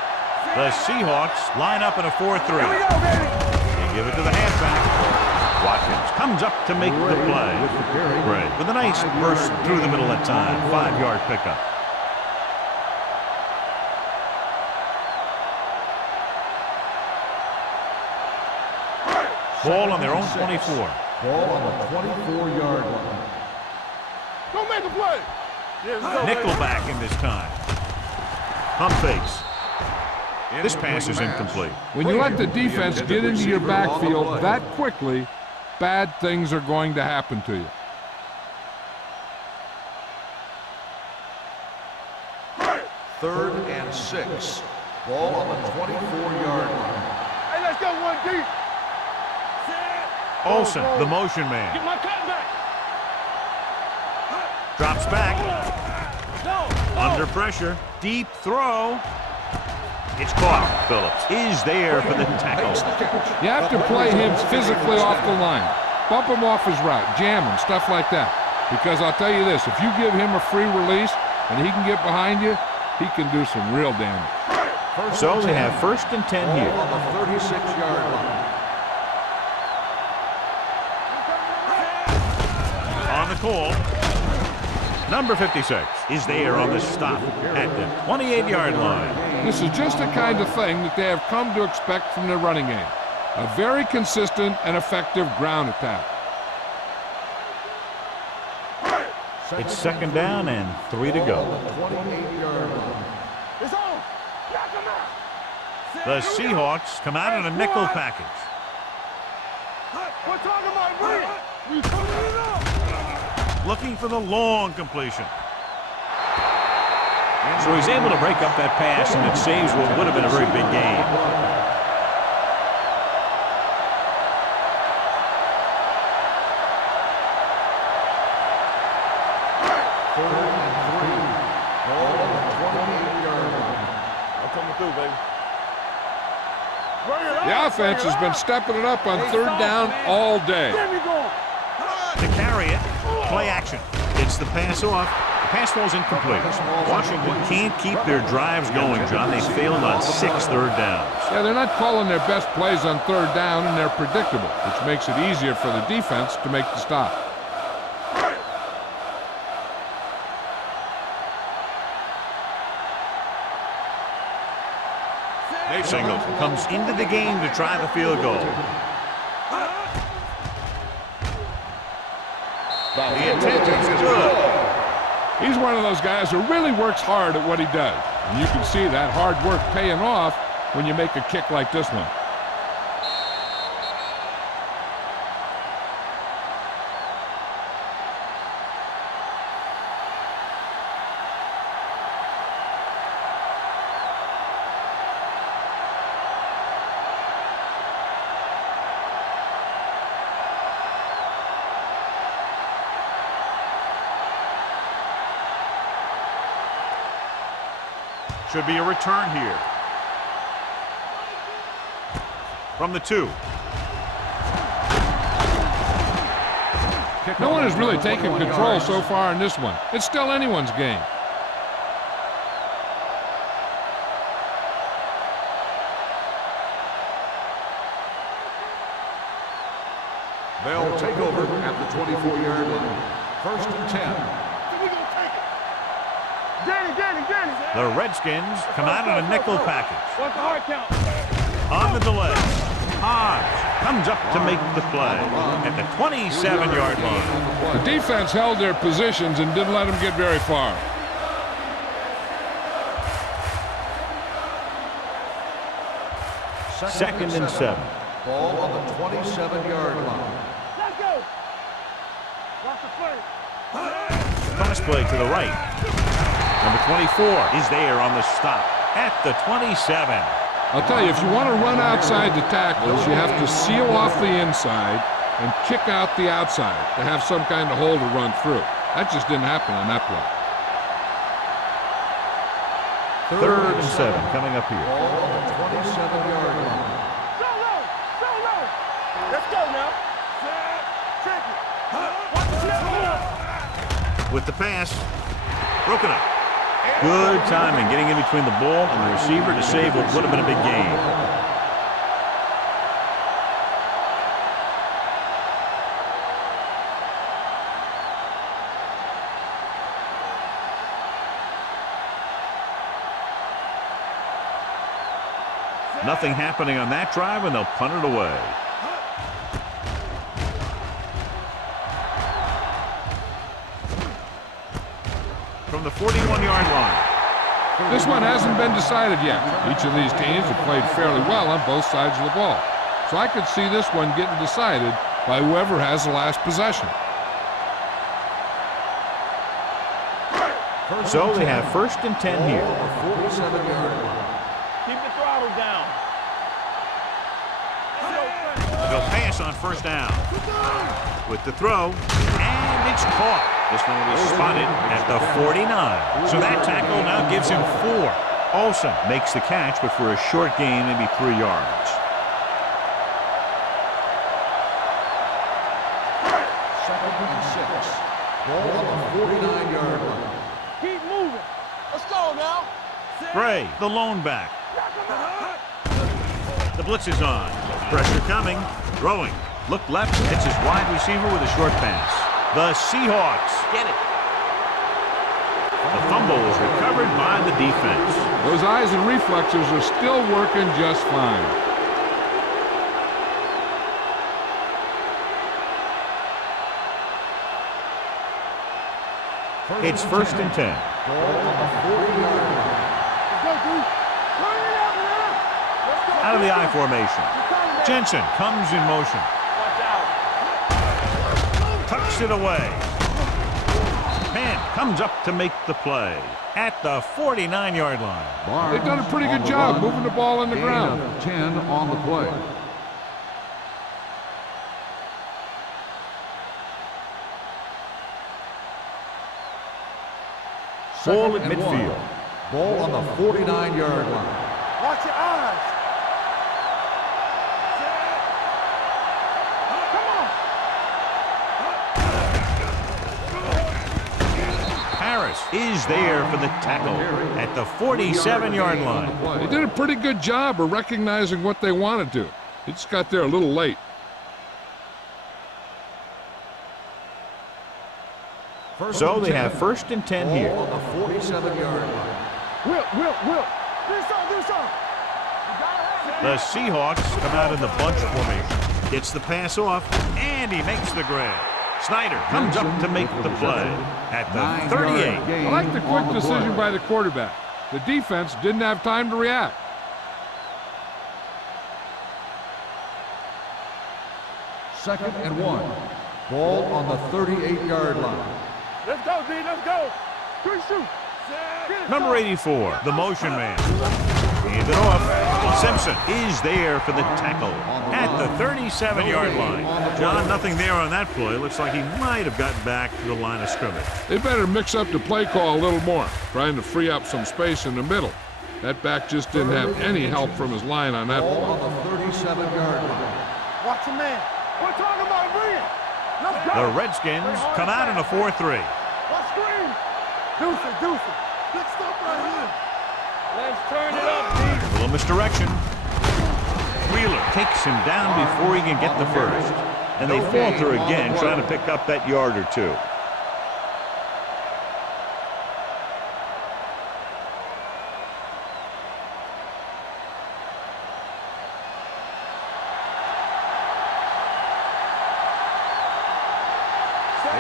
The Seahawks line up in a 4-3. Here we go, baby. They give it to the halfback. Watkins comes up to make the play. Great. With a nice burst through the middle that time. 5-yard pickup. Ball on their own 24. Ball on the 24-yard line. Go make a play. Yeah, let's go, baby. Nickelback in this time. Pump fakes. This pass is incomplete. When you let the defense get into your backfield that quickly, bad things are going to happen to you. Third and 6. Ball on the 24-yard line. Hey, let's go, 1 deep. Olsen, the motion man. Get my cut back. Drops back. No. Under pressure. Deep throw. It's caught. Phillips is there for the tackle. You have to play him physically off the line. Bump him off his route, jam him, stuff like that. Because I'll tell you this, if you give him a free release and he can get behind you, he can do some real damage. So they have first and 10 here. Ball on the 36-yard line. On the call. Number 56 is there on the stop at the 28-yard line. This is just the kind of thing that they have come to expect from their running game. A very consistent and effective ground attack. It's second down and 3 to go. 28-yard line. It's on. Knock him out. The Seahawks come out in a nickel package. We're talking about Bree. You coming it up. Looking for the long completion. So he's able to break up that pass, and it saves what would have been a very big game. Third and 3. Ball on the 28-yard line. I'm coming through, baby. Bring it up, The offense has been stepping it up on third down all day. There we go. To carry it, play action. It's the pass off. The pass falls incomplete. Washington can't keep their drives going, John. They failed on 6 third downs. Yeah, they're not calling their best plays on third down, and they're predictable, which makes it easier for the defense to make the stop. Singleton comes into the game to try the field goal. The intention's good. He's one of those guys who really works hard at what he does. And you can see that hard work paying off when you make a kick like this one. Should be a return here. From the 2. No one has really taken control so far in this one. It's still anyone's game. They'll take over at the 24-yard line. 1st and 10. The Redskins come out in a nickel package. What's the hard count? On the delay, Hobbs comes up to make the play at the 27-yard line. The defense held their positions and didn't let them get very far. Second and 7. Ball on the 27-yard line. Let's go. Watch the play. Pass play to the right. Number 24 is there on the stop at the 27. I'll tell you, if you want to run outside the tackles, you have to seal off the inside and kick out the outside to have some kind of hole to run through. That just didn't happen on that play. Third and 7 coming up here. Ball on the 27-yard line. So low. So low. Let's go now. Check it. Watch the snap. With the pass, broken up. Good timing getting in between the ball and the receiver to save what would have been a big gain. Nothing happening on that drive, and they'll punt it away. From the 41-yard line. This one hasn't been decided yet. Each of these teams have played fairly well on both sides of the ball. So I could see this one getting decided by whoever has the last possession. So they have 1st and 10 here. 47-yard line. Keep the throttle down. They'll pass on 1st down. With the throw, and it's caught. This one will be spotted at the 49. So that tackle now gives him 4. Olsen makes the catch, but for a short gain, maybe 3 yards. Second and 6. Ball on the 49-yard line. Keep moving. Let's go now. Gray, the lone back. The blitz is on. Pressure coming. Throwing. Look left, hits his wide receiver with a short pass. The Seahawks get it. The fumble is recovered by the defense. Those eyes and reflexes are still working just fine. It's 1st and 10. Ball on the 40-yard line. Let's go, dude. Run it out, man. Let's go. Out of the I formation. Jensen comes in motion. Watch out. Tucks it away. Penn comes up to make the play at the 49-yard line. They've done a pretty good job moving the ball in the ground. 10 on the play. Ball at Second and midfield. 1. Ball on the 49-yard line. Watch your eyes. Come on. Harris is there for the tackle at the 47-yard line. They did a pretty good job of recognizing what they wanted to. They just got there a little late. So they have 1st and 10 here. Ball on the 47-yard line. Will. Do something. The Seahawks come out in the bunch formation. Gets the pass off, and he makes the grab. Snyder comes up to make the play at the 38. I like the quick decision by the quarterback. The defense didn't have time to react. Second and 1. Ball on the 38-yard line. Let's go, D. Let's go. Quick shoot. Number 84, the motion man. Hand it off. Simpson is there for the tackle at the 37-yard line. John, nothing there on that play. Looks like he might have gotten back to the line of scrimmage. They better mix up the play call a little more, trying to free up some space in the middle. That back just didn't have any help from his line on that Ball one. on the 37-yard line. Watch your man. We're talking about bring it. Let's go. The Redskins come out in a 4-3. Let's scream. Deuce it. Big stop right here. Let's turn it up, D. A little misdirection. Wheeler takes him down before he can get the first. And they falter again, trying to pick up that yard or two.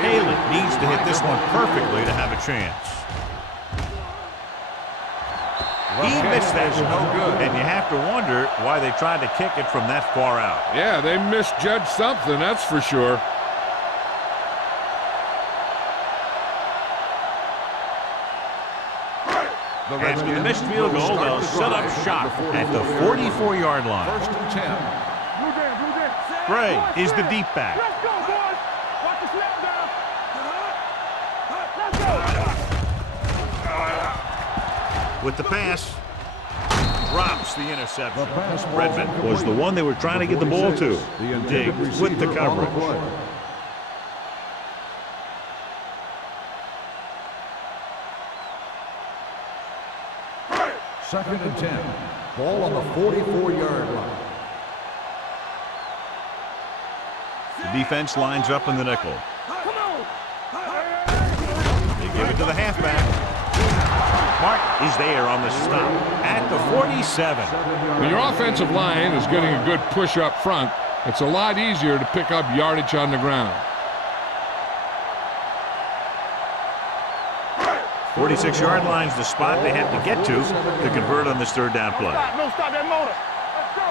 Haley needs to hit this one perfectly to have a chance. He missed that one, and you have to wonder why they tried to kick it from that far out. Yeah, they misjudged something, that's for sure. After the missed field goal, they'll set up shop at the 44-yard line. 1st and 10. Gray is the deep back. Let's go, boys. Watch the snap down. Let's go. With the pass, drops the interception. Redmond was the one they were trying to get the ball to. Diggs with the coverage. 2nd and 10. Ball on the 44-yard line. The defense lines up in the nickel. Come on. They give it to the halfback. Martin is there on the stop at the 47. When your offensive line is getting a good push up front, it's a lot easier to pick up yardage on the ground. 46-yard line's the spot they have to get to convert on this third down play. No, stop that motor. Let's go.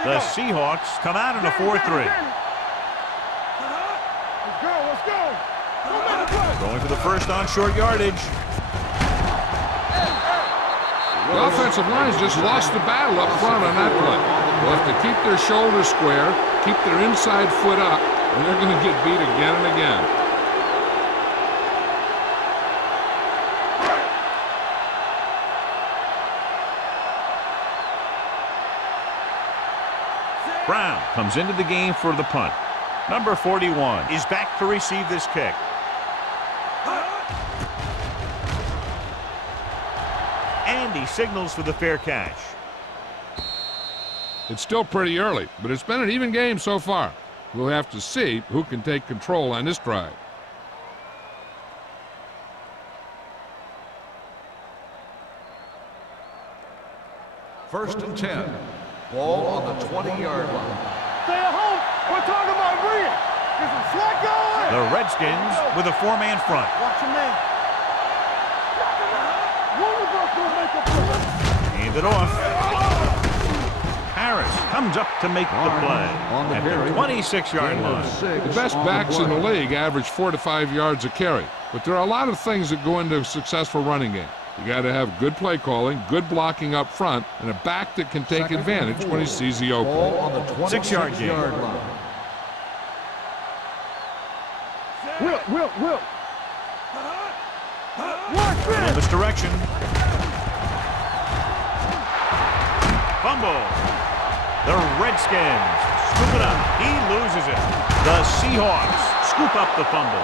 The Seahawks come out in a 4-3. Let's go. Going for the first on short yardage. The offensive line's just lost the battle up front on that play. They'll have to keep their shoulders square, keep their inside foot up, and they're going to get beat again and again. Brown comes into the game for the punt. Number 41 is back to receive this kick. And he signals for the fair catch. It's still pretty early, but it's been an even game so far. We'll have to see who can take control on this drive. First and 10. Ball on the 20-yard line. Stay at home. We're talking about bring it. Get some slack going. The Redskins with a four-man front. Watch your man. One of us will make a play. Hand it off. Harris comes up to make the play at the 26-yard line. The best backs in the league average 4 to 5 yards a carry, but there are a lot of things that go into a successful running game. You got to have good play calling, good blocking up front, and a back that can take advantage when he sees the opening. Ball on the 6-yard gain. 26-yard line. Will. Watch this. Misdirection. Fumble. The Redskins scoop it up. He loses it. The Seahawks scoop up the fumble.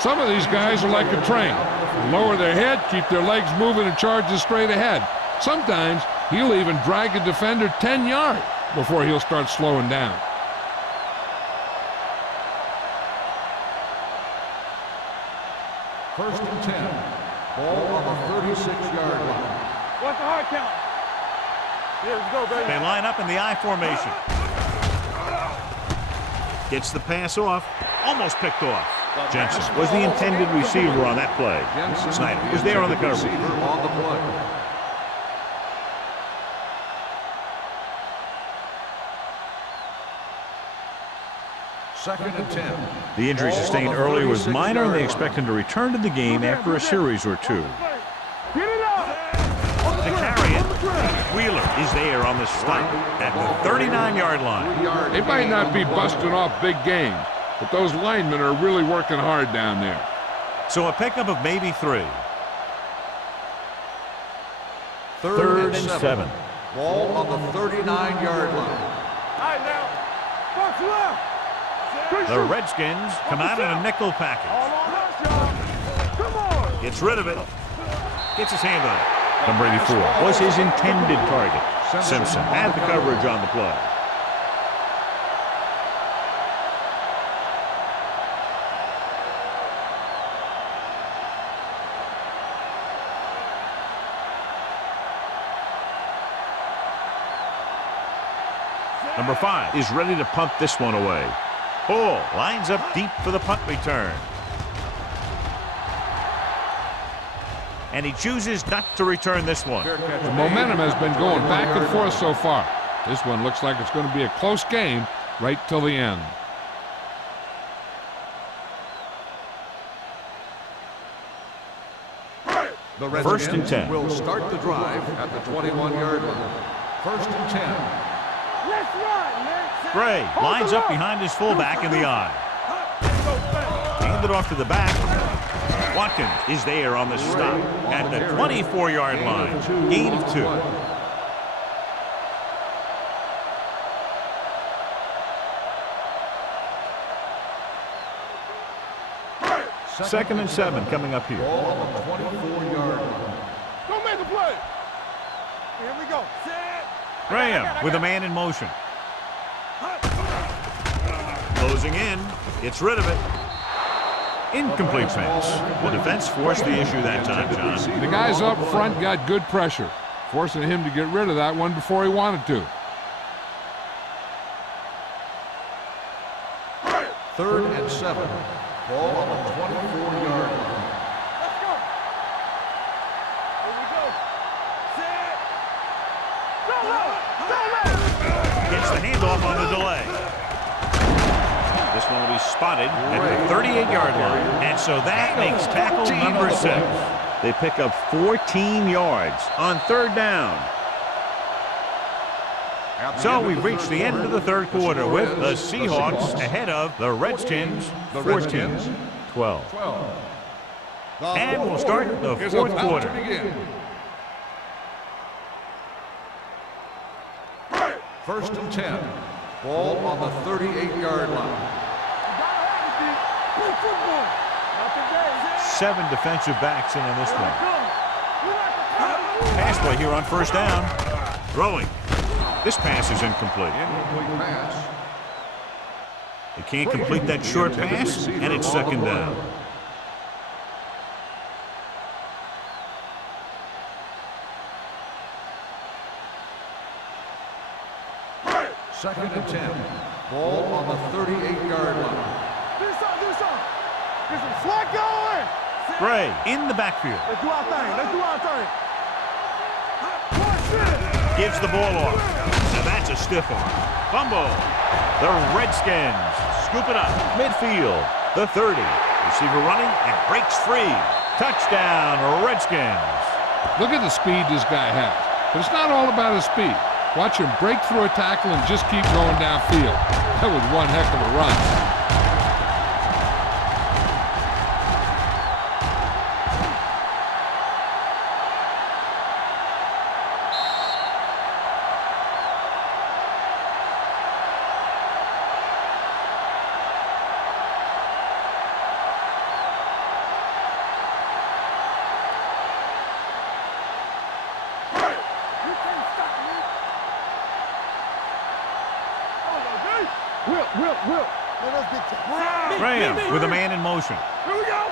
Some of these guys are like a train. They lower their head, keep their legs moving, and charge straight ahead. Sometimes he'll even drag a defender 10 yards before he'll start slowing down. First and 10. Ball on the 36-yard line. What's the hard count? Here we go, baby. They line up in the I formation. Gets the pass off. Almost picked off. Jensen was the intended receiver on that play. Snyder was there on the coverage. On the play. Second and 10. The injury sustained earlier was minor, and they expect him to return to the game after a series or two. Get it out. To carry it, Wheeler is there on the stop at the 39-yard line. They might not be busting off big games, but those linemen are really working hard down there. So a pickup of maybe 3. Third and 7. Ball on the 39-yard line. All right, now. Box left. The Redskins come out in a nickel package. All on us, y'all. Come on. Gets rid of it. Gets his hand on it. Number 84 was his intended target. Simpson had the coverage on the play. Number 5 is ready to punt this one away. Hall lines up deep for the punt return. And he chooses not to return this one. The momentum has been going back and forth so far. This one looks like it's going to be a close game right till the end. The First and Redskins 10. will start the drive at the 21-yard line. First and 10. Let's run, man. Gray lines up behind his fullback in the eye. Hand it off to the back. Watkins is there on the stop at the 24-yard line. Gain of 2. Second and 7 coming up here. Ball on the 24-yard line. Go make the play. Here we go. Set. Graham with a man in motion. Closing in. Gets rid of it. Incomplete pass. The defense forced the issue that time, John. The guys up front got good pressure, forcing him to get rid of that one before he wanted to. Third and 7. Ball on the 24-yard line. Let's go. Here we go. Set. Go low. Go low. Gets the handoff on the delay. This one will be spotted at the 38-yard line. And so that makes tackle number 6. They pick up 14 yards on third down. So we've reached the end of the third quarter with the Seahawks ahead of the Redskins 14-12. And we'll start the fourth quarter. First and 10. Ball on the 38-yard line. 7 defensive backs in on this one. Pass play here on first down. Throwing. This pass is incomplete. Incomplete pass. They can't complete that short pass, and it's second down. Second and 10. Ball on the 38-yard line. Do some. Get some slack going. Gray in the backfield. Let's do our thing. Gives the ball off. Now that's a stiff arm. Fumble. The Redskins scoop it up. Midfield. The 30. Receiver running and breaks free. Touchdown, Redskins. Look at the speed this guy has. But it's not all about his speed. Watch him break through a tackle and just keep going downfield. That was one heck of a run. Will. Let us get you. Graham with a man in motion. Here we go.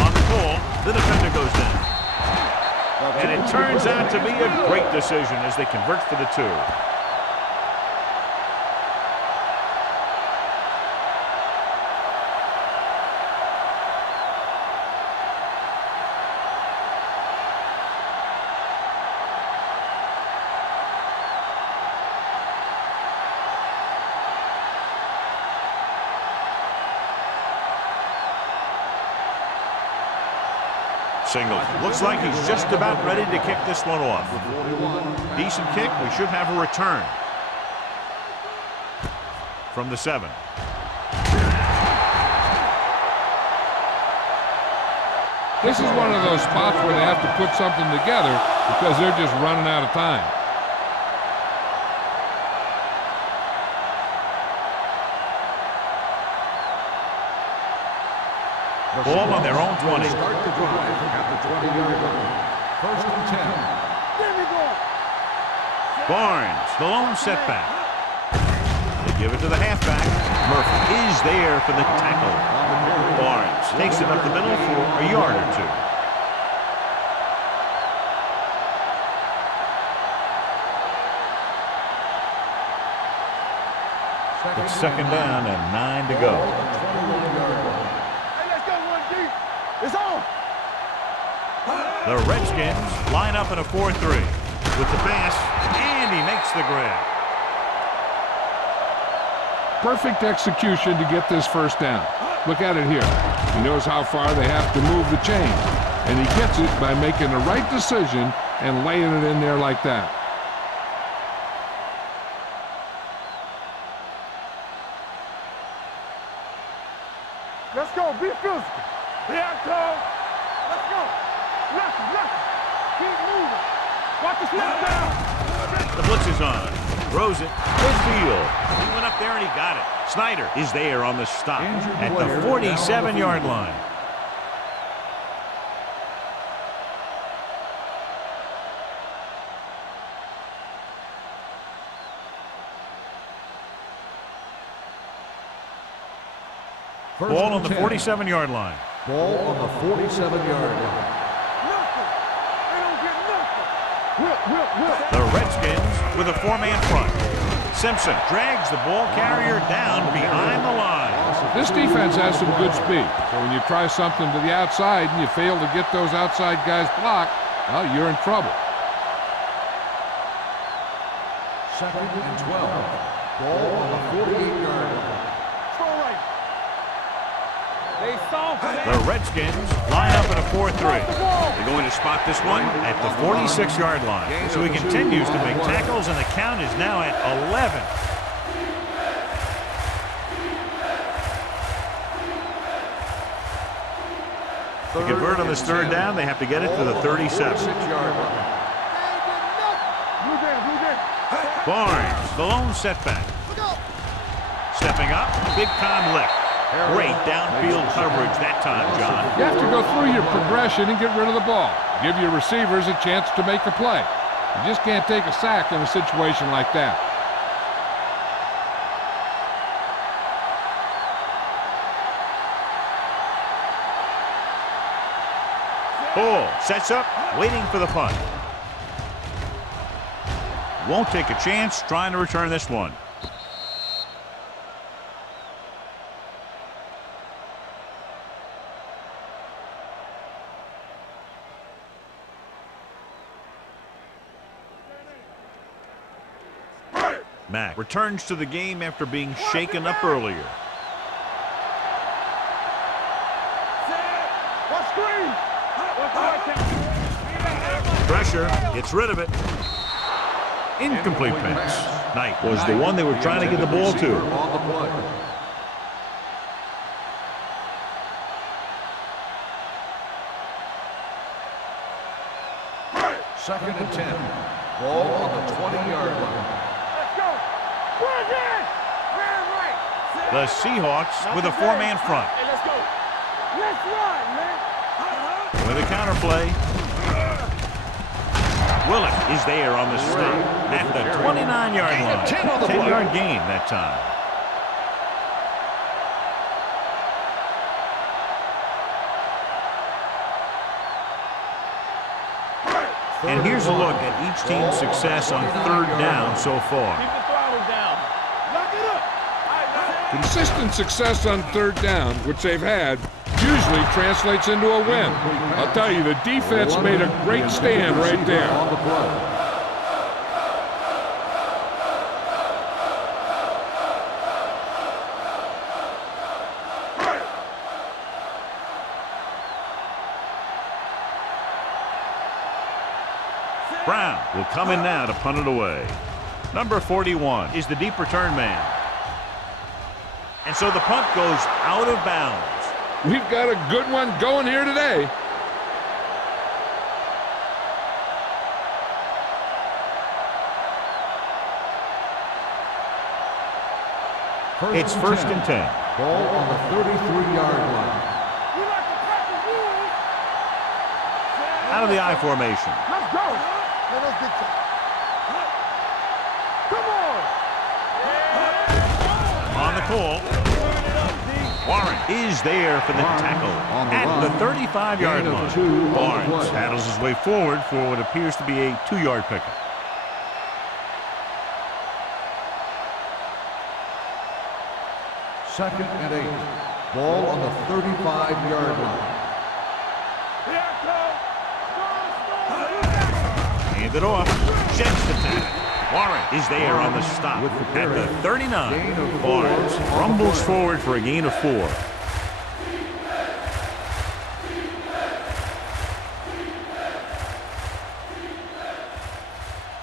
On the pull, the defender goes down. And it turns out to be a great decision as they convert for the 2. Single. Looks like he's just about ready to kick this one off. Decent kick. We should have a return from the 7. This is one of those spots where they have to put something together because they're just running out of time. Ball on their own 20. Start the drive at the 20-yard line. First and 10. There we go. Barnes, the lone setback. They give it to the halfback. Murphy is there for the tackle. Barnes takes it up the middle for a yard or two. It's second down and 9 to go. Hey, let's go, 1D. It's on. The Redskins line up in a 4-3 with the pass, and he makes the grab. Perfect execution to get this first down. Look at it here. He knows how far they have to move the chain, and he gets it by making the right decision and laying it in there like that. Let's go. Be physical. Be active. Let's go. Knock it. Keep moving. Watch the snap down. The blitz is on. Throws it. Midfield. He went up there and he got it. Snyder is there on the stop at the 47-yard line. Ball on the 47-yard line. Ball on the 47-yard line. Nothing. They don't get nothing. The Redskins with a 4-man front. Simpson drags the ball carrier down behind the line. This defense has some good speed, so when you try something to the outside and you fail to get those outside guys blocked, well, you're in trouble. Second and 12. Ball on the 48-yard line. Throw right. They soft. The Redskins line up in a 4-3. They're going to spot this one at the 46-yard line. So he continues to make tackles, and the count is now at 11. To convert on this third down, they have to get it to the 37. Barnes, the lone setback. Stepping up, big time lick. Great downfield coverage that time, John. You have to go through your progression and get rid of the ball. Give your receivers a chance to make a play. You just can't take a sack in a situation like that. Bull sets up, waiting for the punt. Won't take a chance trying to return this one. Mack returns to the game after being shaken up earlier. Pressure, gets rid of it. Incomplete pass. Knight was the one they were trying to get the ball to. Second and 10. Ball on the 20-yard line. Let's go. The Seahawks with a 4-man front. Hey, let's go. Let's run, man. With a counterplay. Willett is there on the stop at the 29-yard line. 10-yard gain that time. And here's a look at each team's success on third down so far. Keep the throttle down. Lock it up. Consistent success on third down, which they've had, usually translates into a win. I'll tell you, the defense made a great stand right there. Brown will come in now to punt it away. Number 41 is the deep return man. And so the punt goes out of bounds. We've got a good one going here today. It's first and 10. Ball on the 33-yard line. You like to practice rules? Out of the I formation. Let's go. Let us get you. Come on. On the call. Warren is there for the tackle at the 35-yard line. Barnes paddles his way forward for what appears to be a 2-yard pickup. Second and 8. Ball on the 35-yard line. Hand it off. Jets the tackle. Warren is there on the stop at the 39. Barnes rumbles forward for a gain of 4.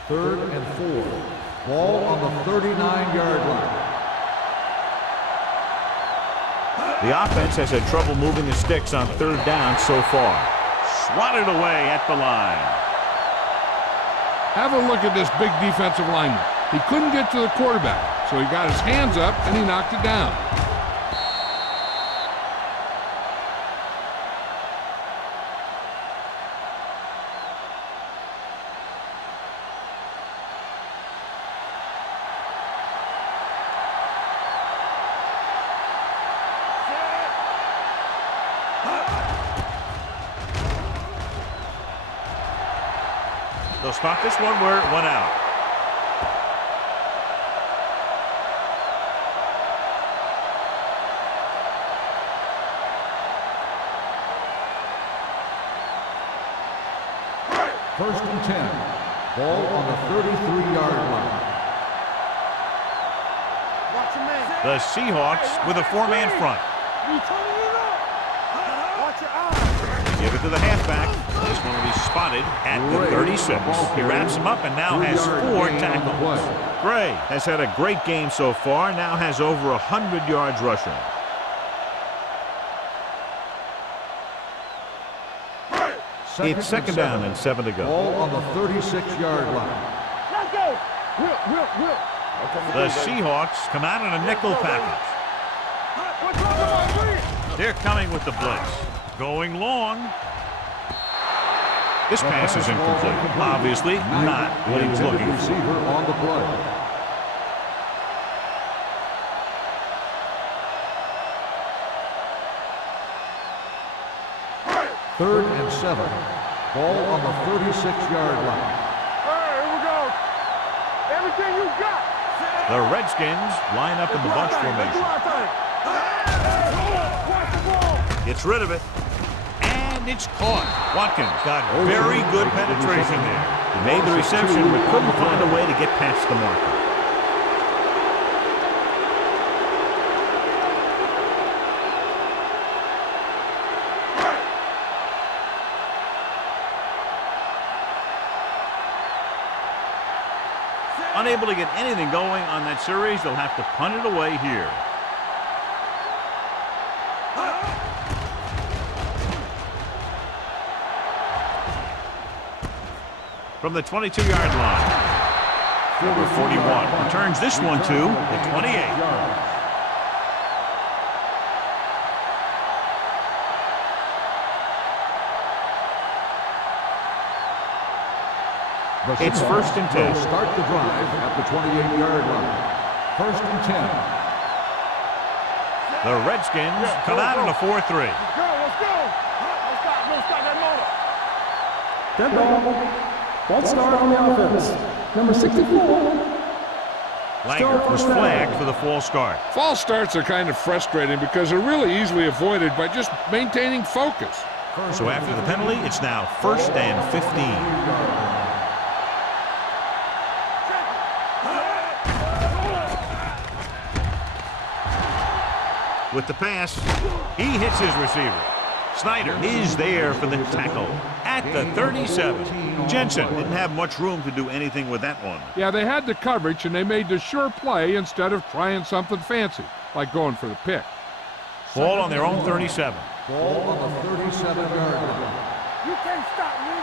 Third and 4. Ball on the 39-yard line. The offense has had trouble moving the sticks on third down so far. Swatted away at the line. Have a look at this big defensive lineman. He couldn't get to the quarterback, so he got his hands up and he knocked it down. They'll spot this one where it went out. First and 10. Ball on the 33-yard line. Watch your man. The Seahawks with a 4-man front. You turning it up. Watch your eyes. Give it to the halfback. This one will be spotted at the 36. He wraps him up and now has 4 tackles. Gray has had a great game so far, now has over 100 yards rushing. It's second down and 7 to go. Ball on the 36-yard line. Let's go. Will. The Seahawks come out in a nickel package. What's wrong with my wheel? They're coming with the blitz. Going long. This pass is incomplete. Obviously not what he was looking for. Receiver on the play. Third and 7. Ball on the 36-yard line. Here we go. Everything you got. The Redskins line up in the bunch formation. Gets rid of it. And it's caught. Watkins got very good penetration there. He made the reception but couldn't find a way to get past the marker. Unable to get anything going on that series, they'll have to punt it away here. From the 22-yard line, number 41 returns this one to the 28. It's first and 10. Start the drive at the 28-yard line. First and 10. The Redskins come out in a 4-3. Let's go. Don't stop that motor. Dead ball. False start on the offense. Number 64. Langer was flagged for the false start. False starts are kind of frustrating because they're really easily avoided by just maintaining focus. So after the penalty, it's now first and 15. With the pass, he hits his receiver. Snyder is there for the tackle at the 37. Jensen didn't have much room to do anything with that one. Yeah, they had the coverage and they made the sure play instead of trying something fancy, like going for the pick. Ball on their own 37. Ball on the 37-yard line. You can't stop me.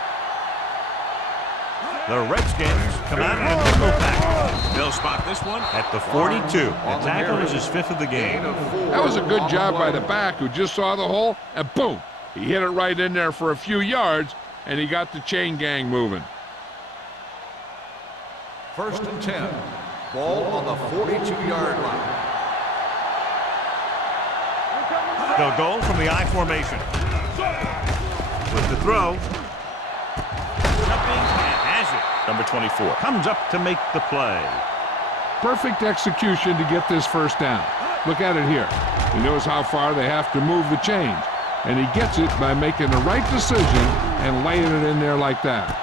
The Redskins come out in a nickel package. They'll spot this one at the 42. The tackle is his 5th of the game. That was a good job by the back who just saw the hole, and boom, he hit it right in there for a few yards, and he got the chain gang moving. 1st and 10. Ball on the 42-yard line. They'll go from the I formation. With the throw. Jumping and has it. Number 24 comes up to make the play. Perfect execution to get this first down. Look at it here. He knows how far they have to move the chains, and he gets it by making the right decision and laying it in there like that.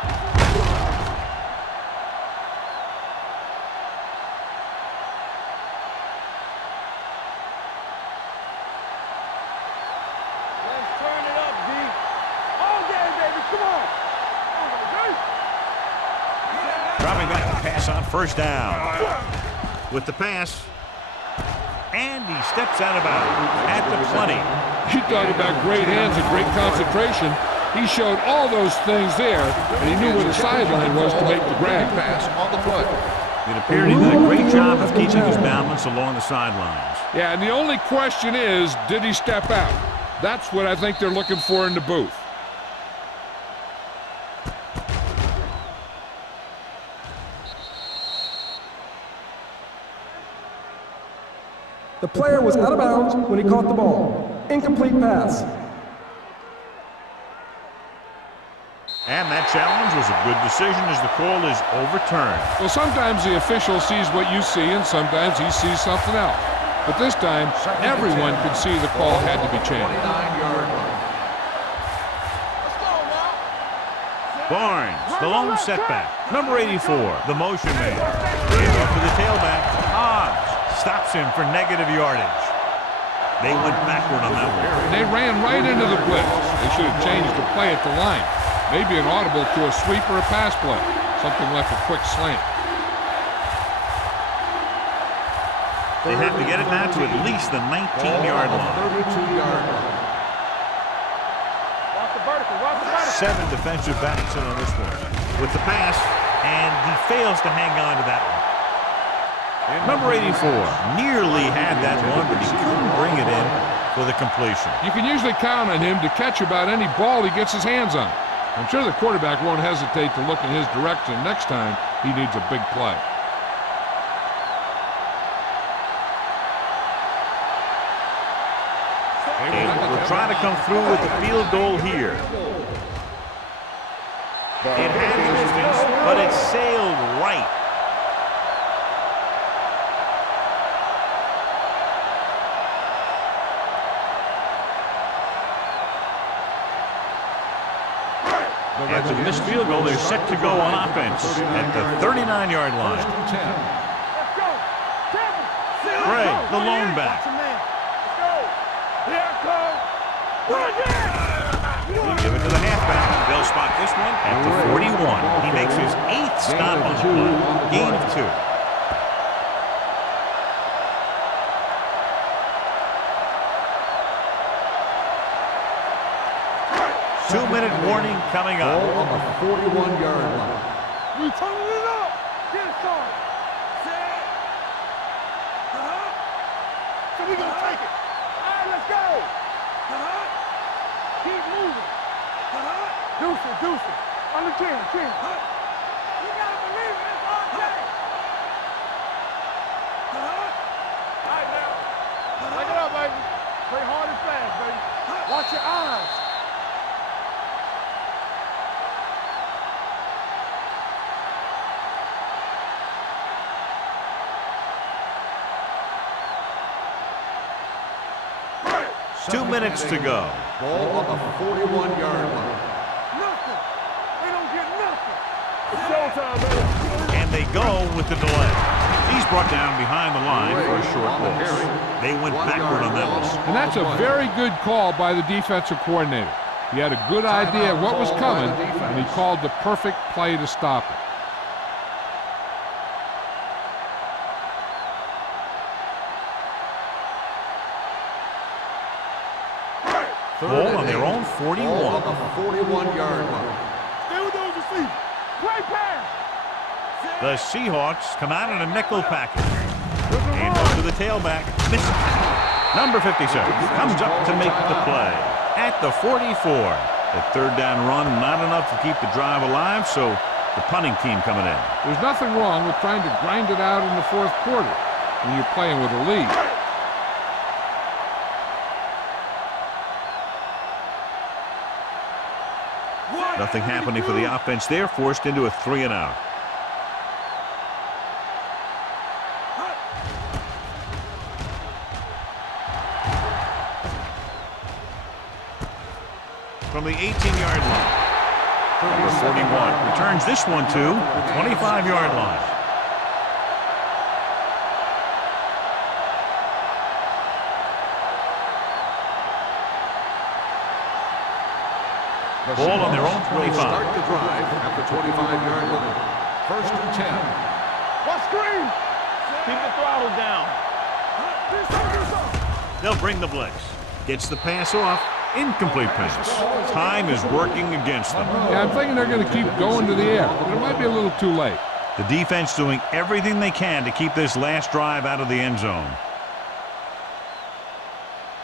Dropping back to pass on 1st down. With the pass. And he steps out of bounds at the 20. You talk about great hands and great concentration. He showed all those things there, and he knew where the sideline was to make the grab. Pass on the play. It appeared he did a great job of keeping his balance along the sidelines. Yeah, and the only question is, did he step out? That's what I think they're looking for in the booth. The player was out of bounds when he caught the ball. Incomplete pass. And that challenge was a good decision as the call is overturned. Well, sometimes the official sees what you see, and sometimes he sees something else. But this time, everyone could see the call had to be changed. 29-yard line. Barnes, the lone setback. Number 84, the motion man. Gave up to the tailback. Hobbs stops him for negative yardage. They went backward on that one. They ran right into the blitz. They should have changed the play at the line. Maybe an audible to a sweep or a pass play. Something like a quick slant. They have to get it now to at least the 19-yard line. 32-yard line. 7 defensive backs in on this one. With the pass, and he fails to hang on to that one. Number 84 nearly had that one, but he couldn't bring it in for the completion. You can usually count on him to catch about any ball he gets his hands on. I'm sure the quarterback won't hesitate to look in his direction next time he needs a big play. And we'll try to come through with the field goal here. It had distance, but it sailed right. After the missed field goal, they're set to go on offense at the 39-yard line. Gray, the lone back. They give it to the halfback. They'll spot this one at the 41. He makes his 8th stop on the play. Gain of 2. Two-minute warning coming up. Ball on the 41-yard line. We turning it up. Get it started. Set. So we gonna take it. All right, let's go. Keep moving. Deuce it. On the 10. You gotta believe it. It's all day. All right, now. Back it up, baby. Play hard and fast, baby. Watch your eyes. Two minutes to go. Ball on the 41-yard line. Nothing. They don't get nothing. It's showtime, baby. And they go with the delay. He's brought down behind the line for a short loss. They went backward on that one. And that's a very good call by the defensive coordinator. He had a good idea of what was coming, and he called the perfect play to stop it. Ball on their own 41. Ball on the 41-yard line. Stay with those receivers. Play pass. The Seahawks come out in a nickel package. And goes to the tailback. Misses. Number 57 comes up to make the play at the 44. The third down run, not enough to keep the drive alive, so the punting team coming in. There's nothing wrong with trying to grind it out in the fourth quarter when you're playing with a lead. Nothing happening for the offense there, forced into a 3-and-out. From the 18-yard line. Number 41 returns this one to the 25-yard line. Ball on their own 25. Start the drive at the 25-yard line. First and 10. What screen? Keep the throttle down. They'll bring the blitz. Gets the pass off. Incomplete pass. Time is working against them. Yeah, I'm thinking they're going to keep going to the air, but it might be a little too late. The defense doing everything they can to keep this last drive out of the end zone.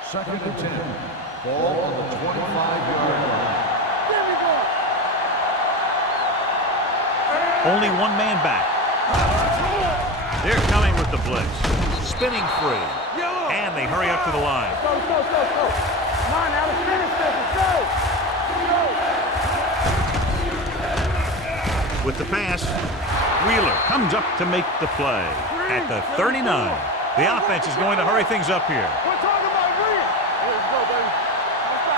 Second and 10. Ball on the 25-yard line. Only one man back. They're coming with the blitz. Spinning free. And they hurry up to the line. Go. Come on, now let's finish this. Let's go. With the pass, Wheeler comes up to make the play at the 39. The offense is going to hurry things up here. We're talking about Green. Let's go, baby.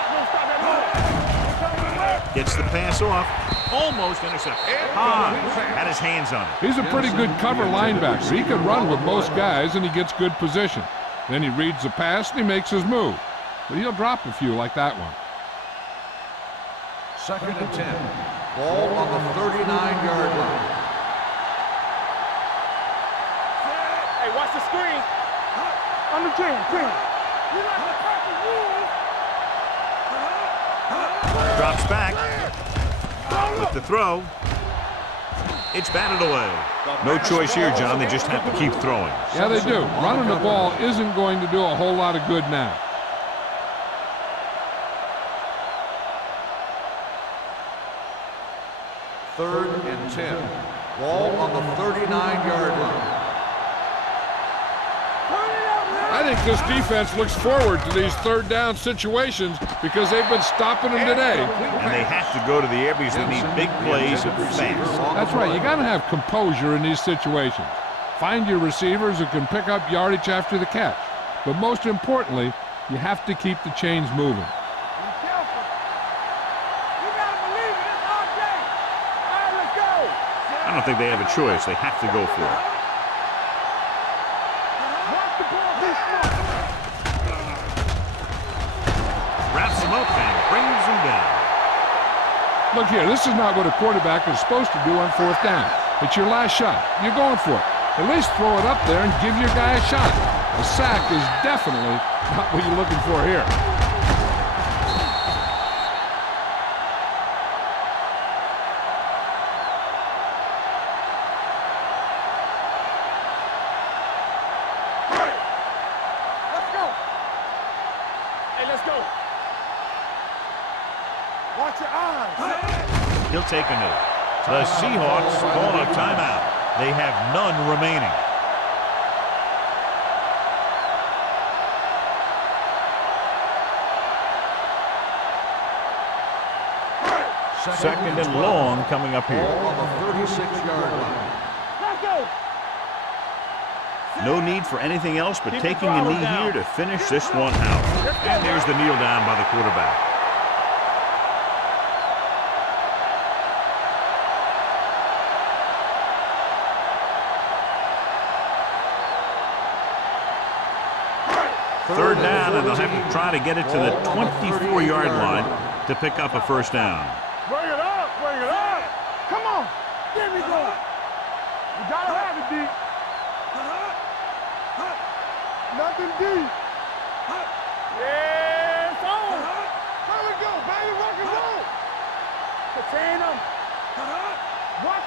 Don't stop that. Gets the pass off. Almost intercepted. Had his hands on it. He's a pretty good cover linebacker. He can run with most guys, and he gets good position. Then he reads the pass, and he makes his move. But he'll drop a few like that one. Second and 10. Ball on the 39-yard line. Hey, watch the screen. On the green. You like the purple rules. Drops back. With the throw. It's batted away. No choice here, John. They just have to keep throwing. Yeah, they do. Running the ball isn't going to do a whole lot of good now. Third and 10. Ball on the 39-yard line. I think this defense looks forward to these third down situations because they've been stopping them today. And they have to go to the air because they need big plays fast. That's right. You got to have composure in these situations. Find your receivers who can pick up yardage after the catch. But most importantly, you have to keep the chains moving. Be careful. You gotta believe it. It's our day. All right, let's go. I don't think they have a choice. They have to go for it. Watch the ball be smart. Wraps him up and brings him down. Look here, this is not what a quarterback is supposed to do on fourth down. It's your last shot. You're going for it. At least throw it up there and give your guy a shot. A sack is definitely not what you're looking for here. Let's go. Hey, let's go. Watch your eyes. He'll take a knee. The Seahawks call a timeout. They have none remaining. Second and long coming up here. Ball on the 36-yard line. Let's go. No need for anything else but taking a knee here to finish this one out. And there's the kneel down by the quarterback. Third down, and they'll have to try to get it to the 24-yard line to pick up a first down. Bring it up. Come on. Get me going. You gotta have it, D. Nothing deep. Yeah, it's on. There we go, baby. Rock and roll. Contain them. Watch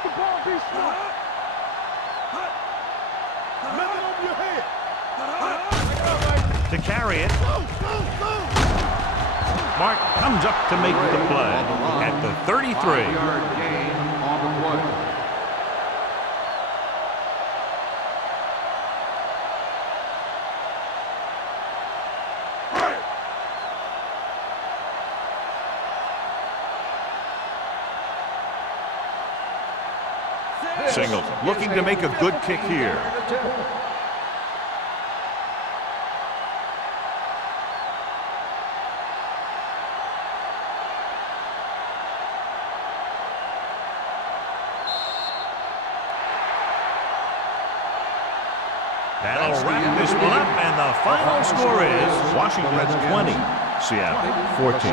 carry it. Martin comes up to make the play at the 33. 5-yard gain on the play. Singleton looking to make a good kick here. That'll wrap this one up, and the final score is Washington 20, Seattle 14.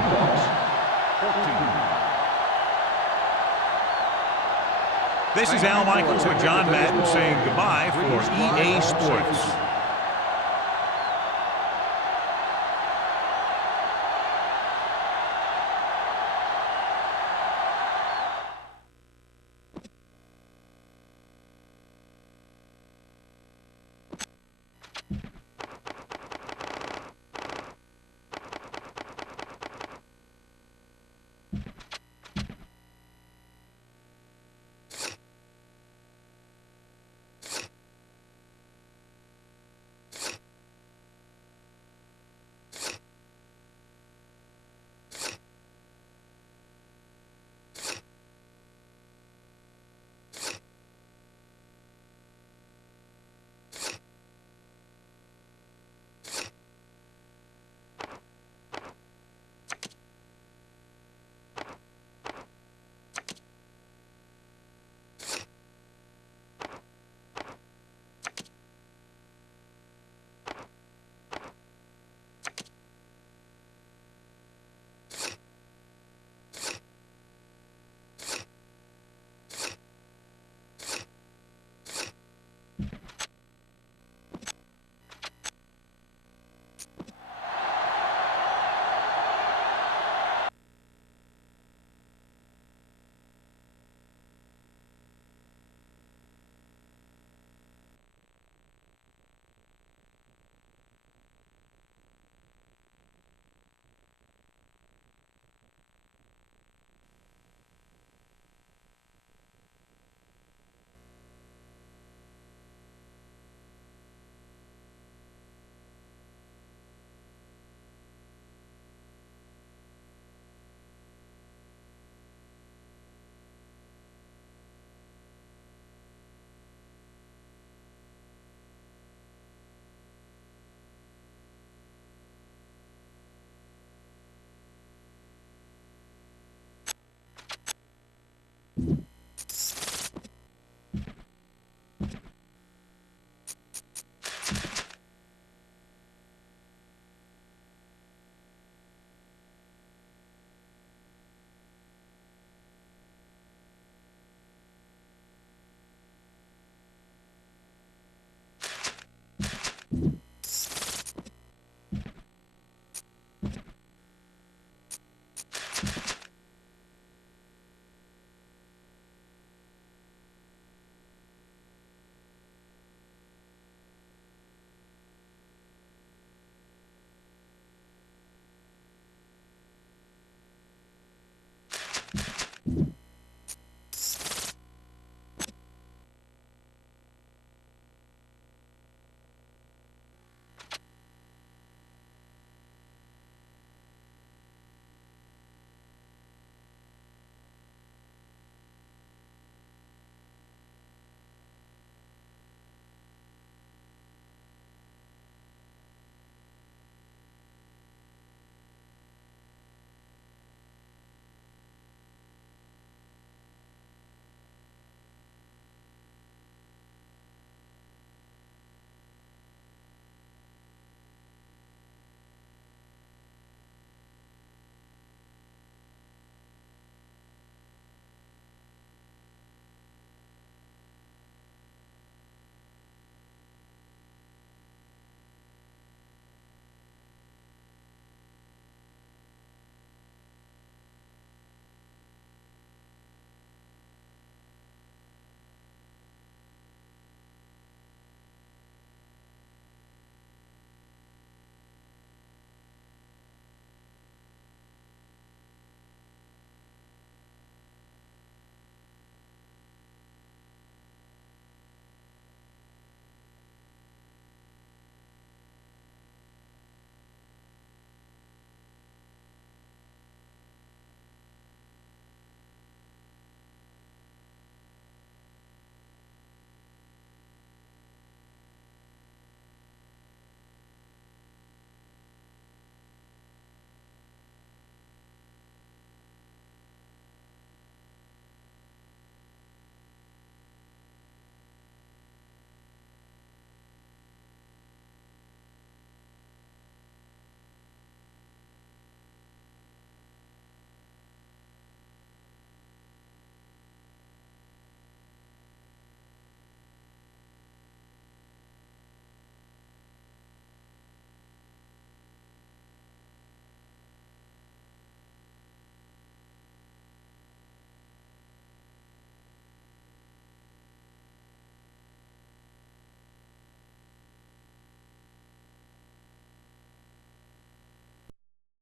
This is Al Michaels with John Madden saying goodbye for EA Sports.